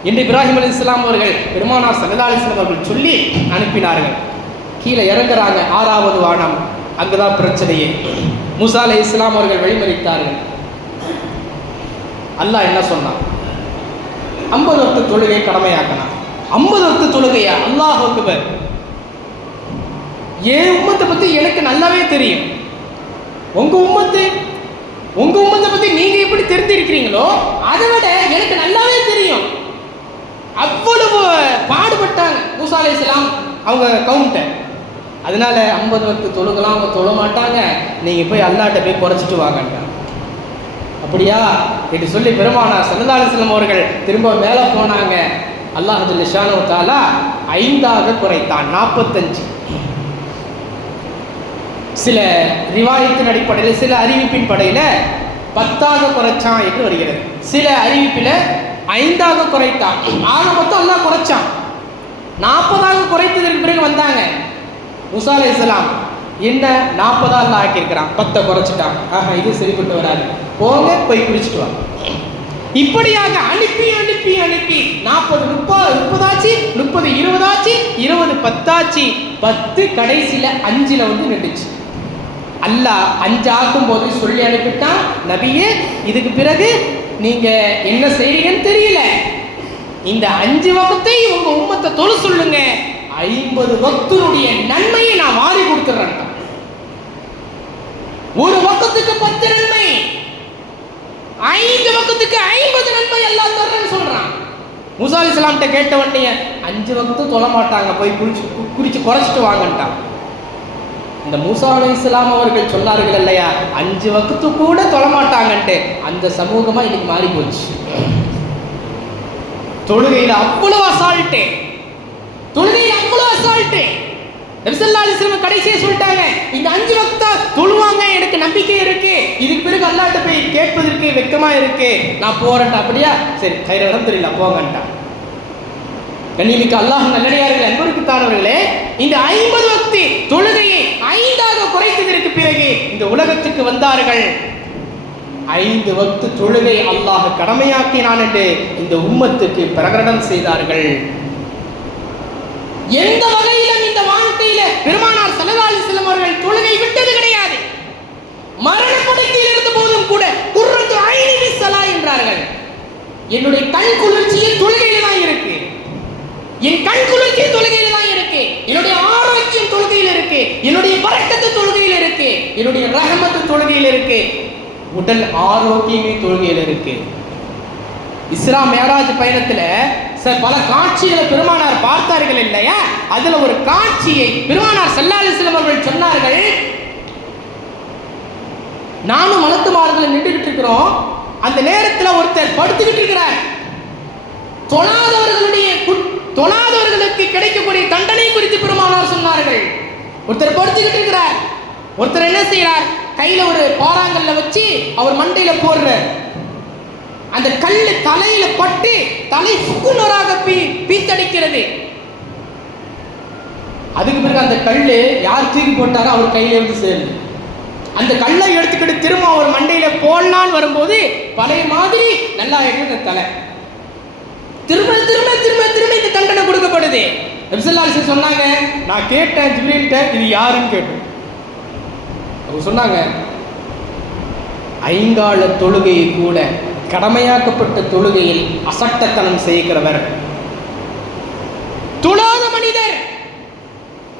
என்று இப்ராஹிம் அலைஹிஸ்ஸலாம் அவர்கள் பெருமானார் ஸல்லல்லாஹு அலைஹி வஸல்லம் அவர்கள் சொல்லி அனுப்பினார்கள். கீழே இறங்குறாங்க, 6வது வானம். அங்குதான் பிரச்சனையே. மூசா அலைஹிஸ்ஸலாம் அவர்கள் வழிமறித்தார்கள். அல்லாஹ் என்ன சொன்னான்? 50 வக்து தொழுகை கடமையாக்கினான். 50 வக்து தொழுகையா? அல்லாஹ் அக்பர். என் உம்மத்தை பத்தி எனக்கு நல்லாவே தெரியும். உங்க உம்மத்தை பத்தி நீங்க எப்படி தெரிஞ்சிருக்கிறீங்களோ அதை விட எனக்கு நல்லாவே தெரியும். அவ்வளவு பாடுபட்டாங்க மூசா அலைஹிஸ்ஸலாம் அவங்க கவுண்ட. அதனால 50 வக்து தொழுகலாம் அவங்க தொழ மாட்டாங்க. நீங்க போய் அல்லாஹ்ட்ட போய் குறைச்சிட்டு வாங்க. அப்படியா என்று சொல்லி பெருமானார் ஸல்லல்லாஹு அலைஹி வஸல்லம் அவர்கள் திரும்ப மேலே போனாங்க. அல்லாஹ் ஜல்ல ஷானஹு தஆலா 5ஆக குறைத்தான், 45. சில ரிவாயத்தின் அடிப்படையில், சில அறிவிப்பின் படையில் 10ஆக குறைச்சான் என்று வருகிறது. சில அறிவிப்பில் 5ஆக குறைத்தான். ஆக மொத்தம் அல்லாஹ் குறைச்சான். 40ஆக குறைத்ததற்கு பிறகு வந்தாங்க மூசா அலைஹிஸ்ஸலாம். என்ன 40 அல்லாஹ் ஆக்கியிருக்கிறான், 10 குறைச்சிட்டான். இது சரிப்பட்டு வராது, போங்க போய் குடிச்சிட்டு வாங்க. இப்படியாக அனுப்பி அனுப்பி அனுப்பி 40 30 ஆச்சு, 30 20 ஆச்சு, 20 10 ஆச்சு, 10 கடைசியில் 5ல் வந்து நின்றுச்சு. அல்லாஹ் 5 ஆக்கும் போது சொல்லி அனுப்பிட்டான், நபியே இதுக்கு பிறகு நீங்க என்ன செய்றீங்கன்னு தெரியல, இந்த 5 வக்தை உங்க உம்மத்தை தொழ சொல்லுங்க, 50 வக்துடைய நன்மையை நான் வாரி கொடுத்துறேன். ஒரு வக்துக்கு 10 நன்மை, 5 வக்துக்கு 50 நன்மை அல்லாஹ் தர்றேன்னு சொல்றான். மூசா அலைஹிஸ்ஸலாம் கேட்ட உடனே 5 வக்து தொழ மாட்டாங்க, போய் குடிச்சு குறைச்சிட்டு வாங்கன்ட்டான். இந்த மூசா அலைஹிஸ்ஸலாம் அவர்கள் சொன்னார்கள் இல்லையா, 5 வக்து கூட தொழ மாட்டாங்கன்ட்டு, அந்த சமூகமா இன்னைக்கு மாறி போச்சு. தொழுகையில் அவ்வளவு அசால்ட்டு, தொழுகையில் அவ்வளவு அசால்ட்டு. நபி ஸல்லல்லாஹு அலைஹி வஸல்லம் கடைசியே சொல்லிட்டாங்க, இந்த 5 வக்தா தொழுவாங்க, எனக்கு நம்பிக்கை இருக்கு, இதுக்கு பிறகு அல்லாஹ்ட்ட போய் கேட்பதற்கு வெட்கமா இருக்கு, நான் போறேன்டா. அப்படியா, சரி கையில இடம் தெரியல போங்கன்ட்டான். கண்ணியமிக்க அல்லாஹ் நல்லடியார்கள், அன்பருக்குத்தானவர்களே, இந்த 50 வக்து தொழுகையை 5ஆக குறைத்ததற்கு பிறகு இந்த உலகத்துக்கு வந்தார்கள். 5 வக்து தொழுகை அல்லாஹ் கடமையாக்கினான் என்று இந்த உம்மத்துக்கு பிரகடனம் செய்தார்கள். எந்த வகையிலும் இந்த வாழ்க்கையில பெருமானார் ஸல்லல்லாஹு அலைஹி வஸல்லம் அவர்கள் தொழுகை விட்டது கிடையாது. மரணப்படுக்கையில் இருந்த போதும் கூட குர்ரத்து ஐனி பிஸ்ஸலா என்றார்கள். என்னுடைய கண் குளிர்ச்சியில் தொழுகையில தான் இருக்கு, என் கண் குளிர்ச்சி தொழுகையில தான் இருக்கு, என்னுடைய ஆரோக்கியம் தொழுகையில் இருக்கு, என்னுடைய பரக்கத்து தொழுகையில் இருக்கு, என்னுடைய ரஹமத்து தொழுகையில் இருக்கு, உடல் ஆரோக்கியமே தொழுகையில் இருக்கு. இஸ்ரா மேராஜ் பயணத்துல பல காட்சிகளை பெருமானார் பார்த்தார்கள் இல்லையா, அதுல ஒரு காட்சியை பெருமானார் ஸல்லல்லாஹு அலைஹி வஸல்லம் அவர்கள் சொன்னார்கள், நானும் மலக்குமார்கள் நின்றுகிட்டு இருக்கிறோம், அந்த நேரத்தில் ஒருத்தர் படுத்துக்கிட்டு இருக்கிறார். தொழாதவர்களுக்கு கிடைக்கக்கூடிய தண்டனை குறித்து பெருமானார் சொன்னார்கள். ஒருத்தர் படுத்துக்கிட்டு இருக்கிறார், ஒருத்தர் என்ன செய்யறார், கையில ஒரு பாறாங்கல்ல வச்சு அவர் மண்டையில போடுற அந்த கல்லு தலையில பட்டு தலை சுக்குநூறாக பீத்தடிக்கிறது. அதுக்கு பிறகு அந்த கல்லு யார் தூக்கி போட்டாரோ அவர் கையில இருந்து சேருது. அந்த கல்லை எடுத்துக்கிட்டு திரும்ப அவர் மண்டையில போடலான்னு வரும்போது பழைய மாதிரி நல்லா இருக்கு தலை. திரும்ப திரும்ப திரும்ப திரும்ப இந்த தண்டனை கொடுக்கப்படுது. நபி ஸல்லல்லாஹு அலைஹி வஸல்லம் சொன்னாங்க, நான் கேட்டேன் ஜிப்ரீல்ட்ட, இது யாருன்னு கேட்டேன். அவங்க சொன்னாங்க, ஐங்கால தொழுகையை கூட கடமையாக்கப்பட்ட தொழுகையில் அசட்டத்தனம் செய்கிறவர், தொழாத மனிதர்.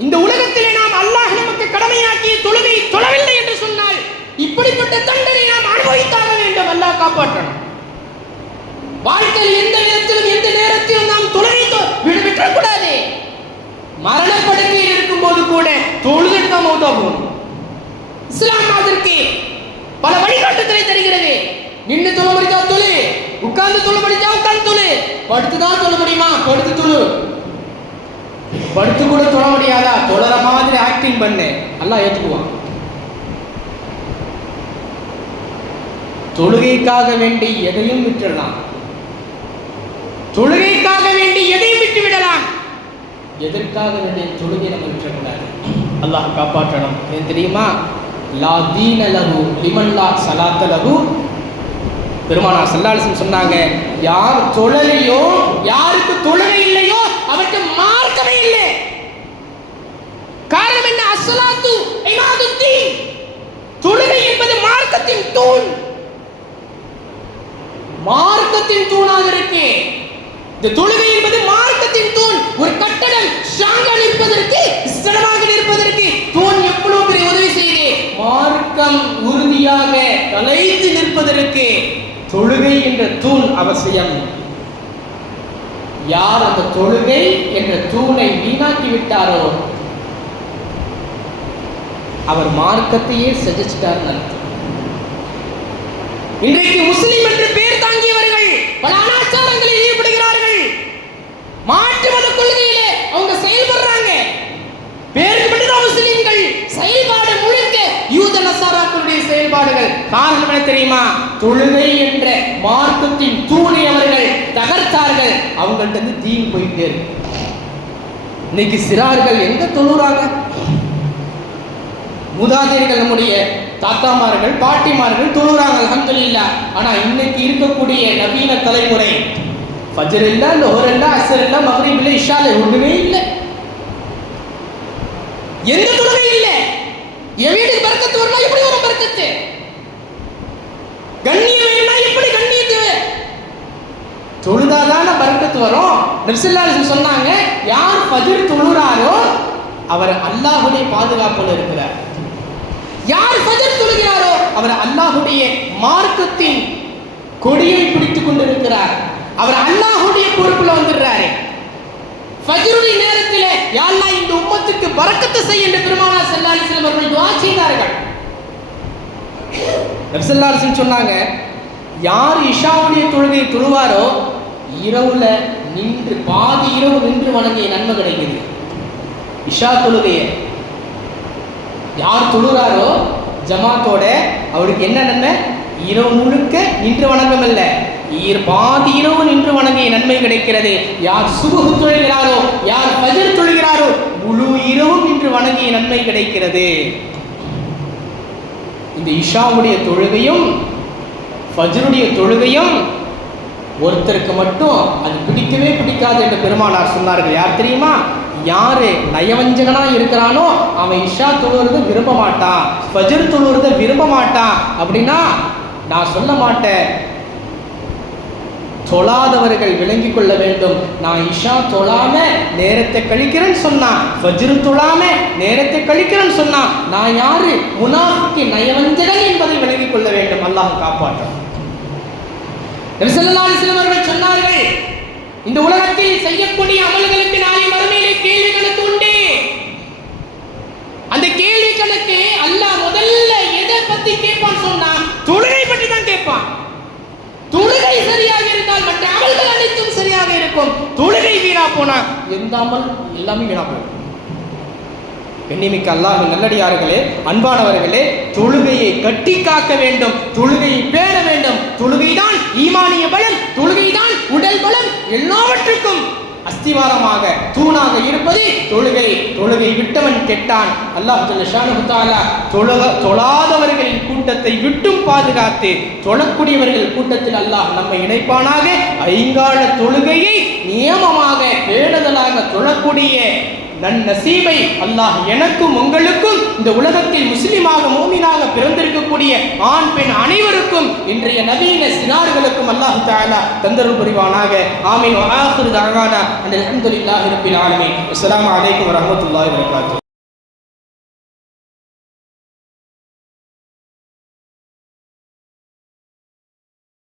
இந்த உலகத்திலே நாம் அல்லாஹ் நமக்கு கடமையாக்கிய தொழுகை தொழவில்லை என்று சொன்னால் இப்படிப்பட்ட தண்டனை நாம் அனுபவித்தாக வேண்டும். அல்லாஹ் காப்பாற்றணும். வாழ்க்கையில் எந்த நேரத்திலும் எந்த நேரத்திலும் நாம் தொழுகை விட்டுவிடக்கூடாது. மரணப்படுக்கையில் இருக்கும் போது கூட தொழுதுட்டு தான் மௌத்தா போகணும். இஸ்லாம் அதற்கு பல வழிகாட்டுதலை தருகிறது. நின்று தொழ முடிஞ்சா தொழு, உட்கார்ந்து தொழ முடிஞ்சா உட்கார்ந்து தொழு, படுத்துதான் தொழ முடியுமா படுத்து தொழு, படுத்து கூட தொழ முடியாதா தொழற மாதிரி ஆக்டிங் பண்ணு, அல்லாஹ் ஏற்றுக்குவான். தொழுகைக்காக வேண்டி எதையும் விட்டுடலாம், தொழுகைக்காக வேண்டி எதையும் விட்டு விடலாம். எதற்காக வேண்டிய தொழுகை நம்ம விட்டுறக்கூடாது. அல்லாஹ் காப்பாற்றணும். ஏன் தெரியுமா, லா தீன லஹு லிமன் லா ஸலாத்த லஹு. பெருமானார் ஸல்லல்லாஹு அலைஹி வஸல்லம் சொன்னாங்க, யார் தொழலையோ, யாருக்கு தொழுகை இல்லையோ அவருக்கு மார்க்கமே இல்லை. காரணம் என்ன, அஸ்ஸலாத்து இமாதுத்தீன், தொழுகை என்பது மார்க்கத்தின் தூண், மார்க்கத்தின் தூணாக இருக்கு. இந்த தொழுகை என்பது மார்க்கத்தின் தூண். ஒரு கட்டடம் ஸ்ட்ராங்கா நிற்பதற்கு, ஸ்திரமாக நிற்பதற்கு தூண் எவ்வளவு பெரிய உதவி செய்யுது. மார்க்கம் உறுதியாக தலைத்து நிற்பதற்கு தொழுகை என்ற தூண் அவசியம். யார் அந்த தொழுகை என்ற தூணை வீணாக்கி விட்டாரோ அவர் மார்க்கத்தையே செஞ்சிட்டார். இன்றைக்கு முஸ்லிம் என்று பேர் தாங்கியவர்கள் பல அனாச்சாரங்களில் ஈடுபடுகிறார்கள். மாற்று மத கொள்கையிலே அவங்க செயல்படுறாங்க. பேருக்கு மட்டும்தான் முஸ்லிம்கள், செயல்பாடு முழுக்க யூத நசாராக்களுடைய செயல்பாடுகள். காரணம் என்ன தெரியுமா? தொழுகை என்ற மார்க்கத்தின் தூணை அவர்கள் தகர்த்தார்கள். அவங்கள்ட்ட இருந்து தீன் போயிட்டே இருக்கு. இன்னைக்கு சிறார்கள் எங்க தொழுறாங்க? மூதாதையர்கள், நம்முடைய தாத்தாமார்கள் பாட்டிமார்கள் தொழுறாங்க, அல்ஹம்துலில்லாஹ். ஆனா இன்னைக்கு இருக்கக்கூடிய நவீன தலைமுறை ஃபஜ்ர் இல்ல, லுஹர் இல்ல, அஸ்ர் இல்ல, மக்ரிப் இல்ல, இஷா இல்ல, ஒண்ணுமே இல்ல. எந்த தொழுகை இல்ல. என் வீட்டுக்கு பரக்கத்து வரலாம், எப்படி வரும் பரக்கத்து? கண்ணியம் வேணும்னா எப்படி கண்ணியத்து? தொழுதாதான பரக்கத்து வரும். நபி ஸல்லல்லாஹு அலைஹி வஸல்லம் சொன்னாங்க, யார் ஃபஜ்ர் தொழுறாரோ அவர் அல்லாஹ்வுடைய பாதுகாப்புல இருக்கிறார். யார் ஃபஜ்ர் தொழுகிறாரோ அவர் அல்லாஹ்வுடைய மார்க்கத்தின் கொடியை பிடித்துக் கொண்டிருக்கிறார். அவர் அல்லாஹ்வுடைய பொறுப்புல வந்துடுறாரு. ஃபஜ்ருடைய நேரத்திலே யா அல்லாஹ் இந்த உம்மத்துக்கு பரக்கத்து செய் என்று பெருமானார் ஸல்லல்லாஹு அலைஹி வஸல்லம் அவர்கள் துஆ செய்தார்கள். நபி ஸல்லல்லாஹு அலைஹி வஸல்லம் சொன்னாங்க, யார் இஷாவுடைய தொழுகையை தொழுவாரோ இரவுல நின்று பாதி இரவு நின்று வணங்கிய நன்மை கிடைக்குது. இஷா தொழுகையை யார் தொழுறாரோ ஜமாத்தோட அவருக்கு என்ன நன்மை? இரவு முழுக்க நின்று வணங்கம் அல்ல, பாதி இரவு நின்று வணங்கிய நன்மை கிடைக்கிறது. யார் சுபஹ் தொழுகிறாரோ, யார் ஃபஜ்ர் தொழுகிறாரோ முழு இரவும் நின்று வணங்கிய நன்மை கிடைக்கிறது. இந்த இஷாவுடைய தொழுகையும் ஃபஜ்ருடைய தொழுகையும் ஒருத்தருக்கு மட்டும் அது பிடிக்கவே பிடிக்காது என்று பெருமானார் சொன்னார்கள். யார் தெரியுமா? யாரு நயவஞ்சகனா இருக்கிறானோ அவன் இஷா தொழுகிறத விரும்ப மாட்டான், ஃபஜ்ர் தொழுகிறத விரும்ப மாட்டான். அப்படின்னா நான் சொல்ல மாட்டேன், தொழாதவர்கள் விளங்கிக் கொள்ள வேண்டும். நான் இஷா தொழாம நேரத்தை கழிக்கிறேன்னு சொன்னா, ஃபஜ்ர் தொழாம நேரத்தை கழிக்கிறேன்னு சொன்னா நான் யாரு? முனாஃபிக், நயவஞ்சகன் என்பதை விளங்கிக் கொள்ள வேண்டும். அல்லாஹ் காப்பாற்றான். நபி ஸல்லல்லாஹு அலைஹி வஸல்லம் அவர்கள் சொன்னார்கள், இந்த உலகத்தில் செய்யக்கூடிய அமல்களுக்கு நாளை மறுமையிலே கேள்வி கணக்கு உண்டு. அந்த கேள்வி கணக்கு அல்லாஹ் முதல்ல எதை பத்தி கேட்பான்னு சொன்னா தொழுகை பற்றி தான் கேட்பான். தொழுகை சரியாக இருந்தால் மற்ற அமல்கள் அனைத்தும் சரியாக இருக்கும். தொழுகை வீணா போனா எந்த அமல் எல்லாமே வீணா போகும். எண்ணிமிக்க அல்லாஹ்வின் நல்லடியார்களே, அன்பானவர்களே, தொழுகையை கட்டி காக்க வேண்டும், தொழுகையை பேண வேண்டும். தொழுகைதான் ஈமானிய பலம், தொழுகைதான் உடல் பலம், எல்லாவற்றுக்கும் அஸ்திவாரமாக தூணாக இருப்பது தொழுகை. தொழுகை விட்டவன் கெட்டான். அல்லாஹ் ஜல்ல ஷானஹு தஆலா தொழாதவர்களின் கூட்டத்தை விட்டும் பாதுகாத்து தொழக்கூடியவர்கள் கூட்டத்தில் அல்லாஹ் நம்மை இணைப்பானாக. ஐங்கால தொழுகையை நியமமாக பேணுதலாக தொழக்கூடிய நன்னசீபை அல்லாஹ் எனக்கும் உங்களுக்கும் இந்த உலகத்தில் முஸ்லிமாக மூமினாக பிறந்திருக்கக்கூடிய ஆண் பெண் அனைவருக்கும் இன்றைய நவீன சிறார்களுக்கும் அல்லாஹ் தஆலா தந்தருள் புரிவானாக. ஆமீன். வ ஆகிரு தஅவானா அல்ஹம்துலில்லாஹி ரப்பில் ஆலமீன். அஸ்ஸலாமு அலைக்கும் வரஹ்மத்துல்லாஹி வபரகாத்துஹு.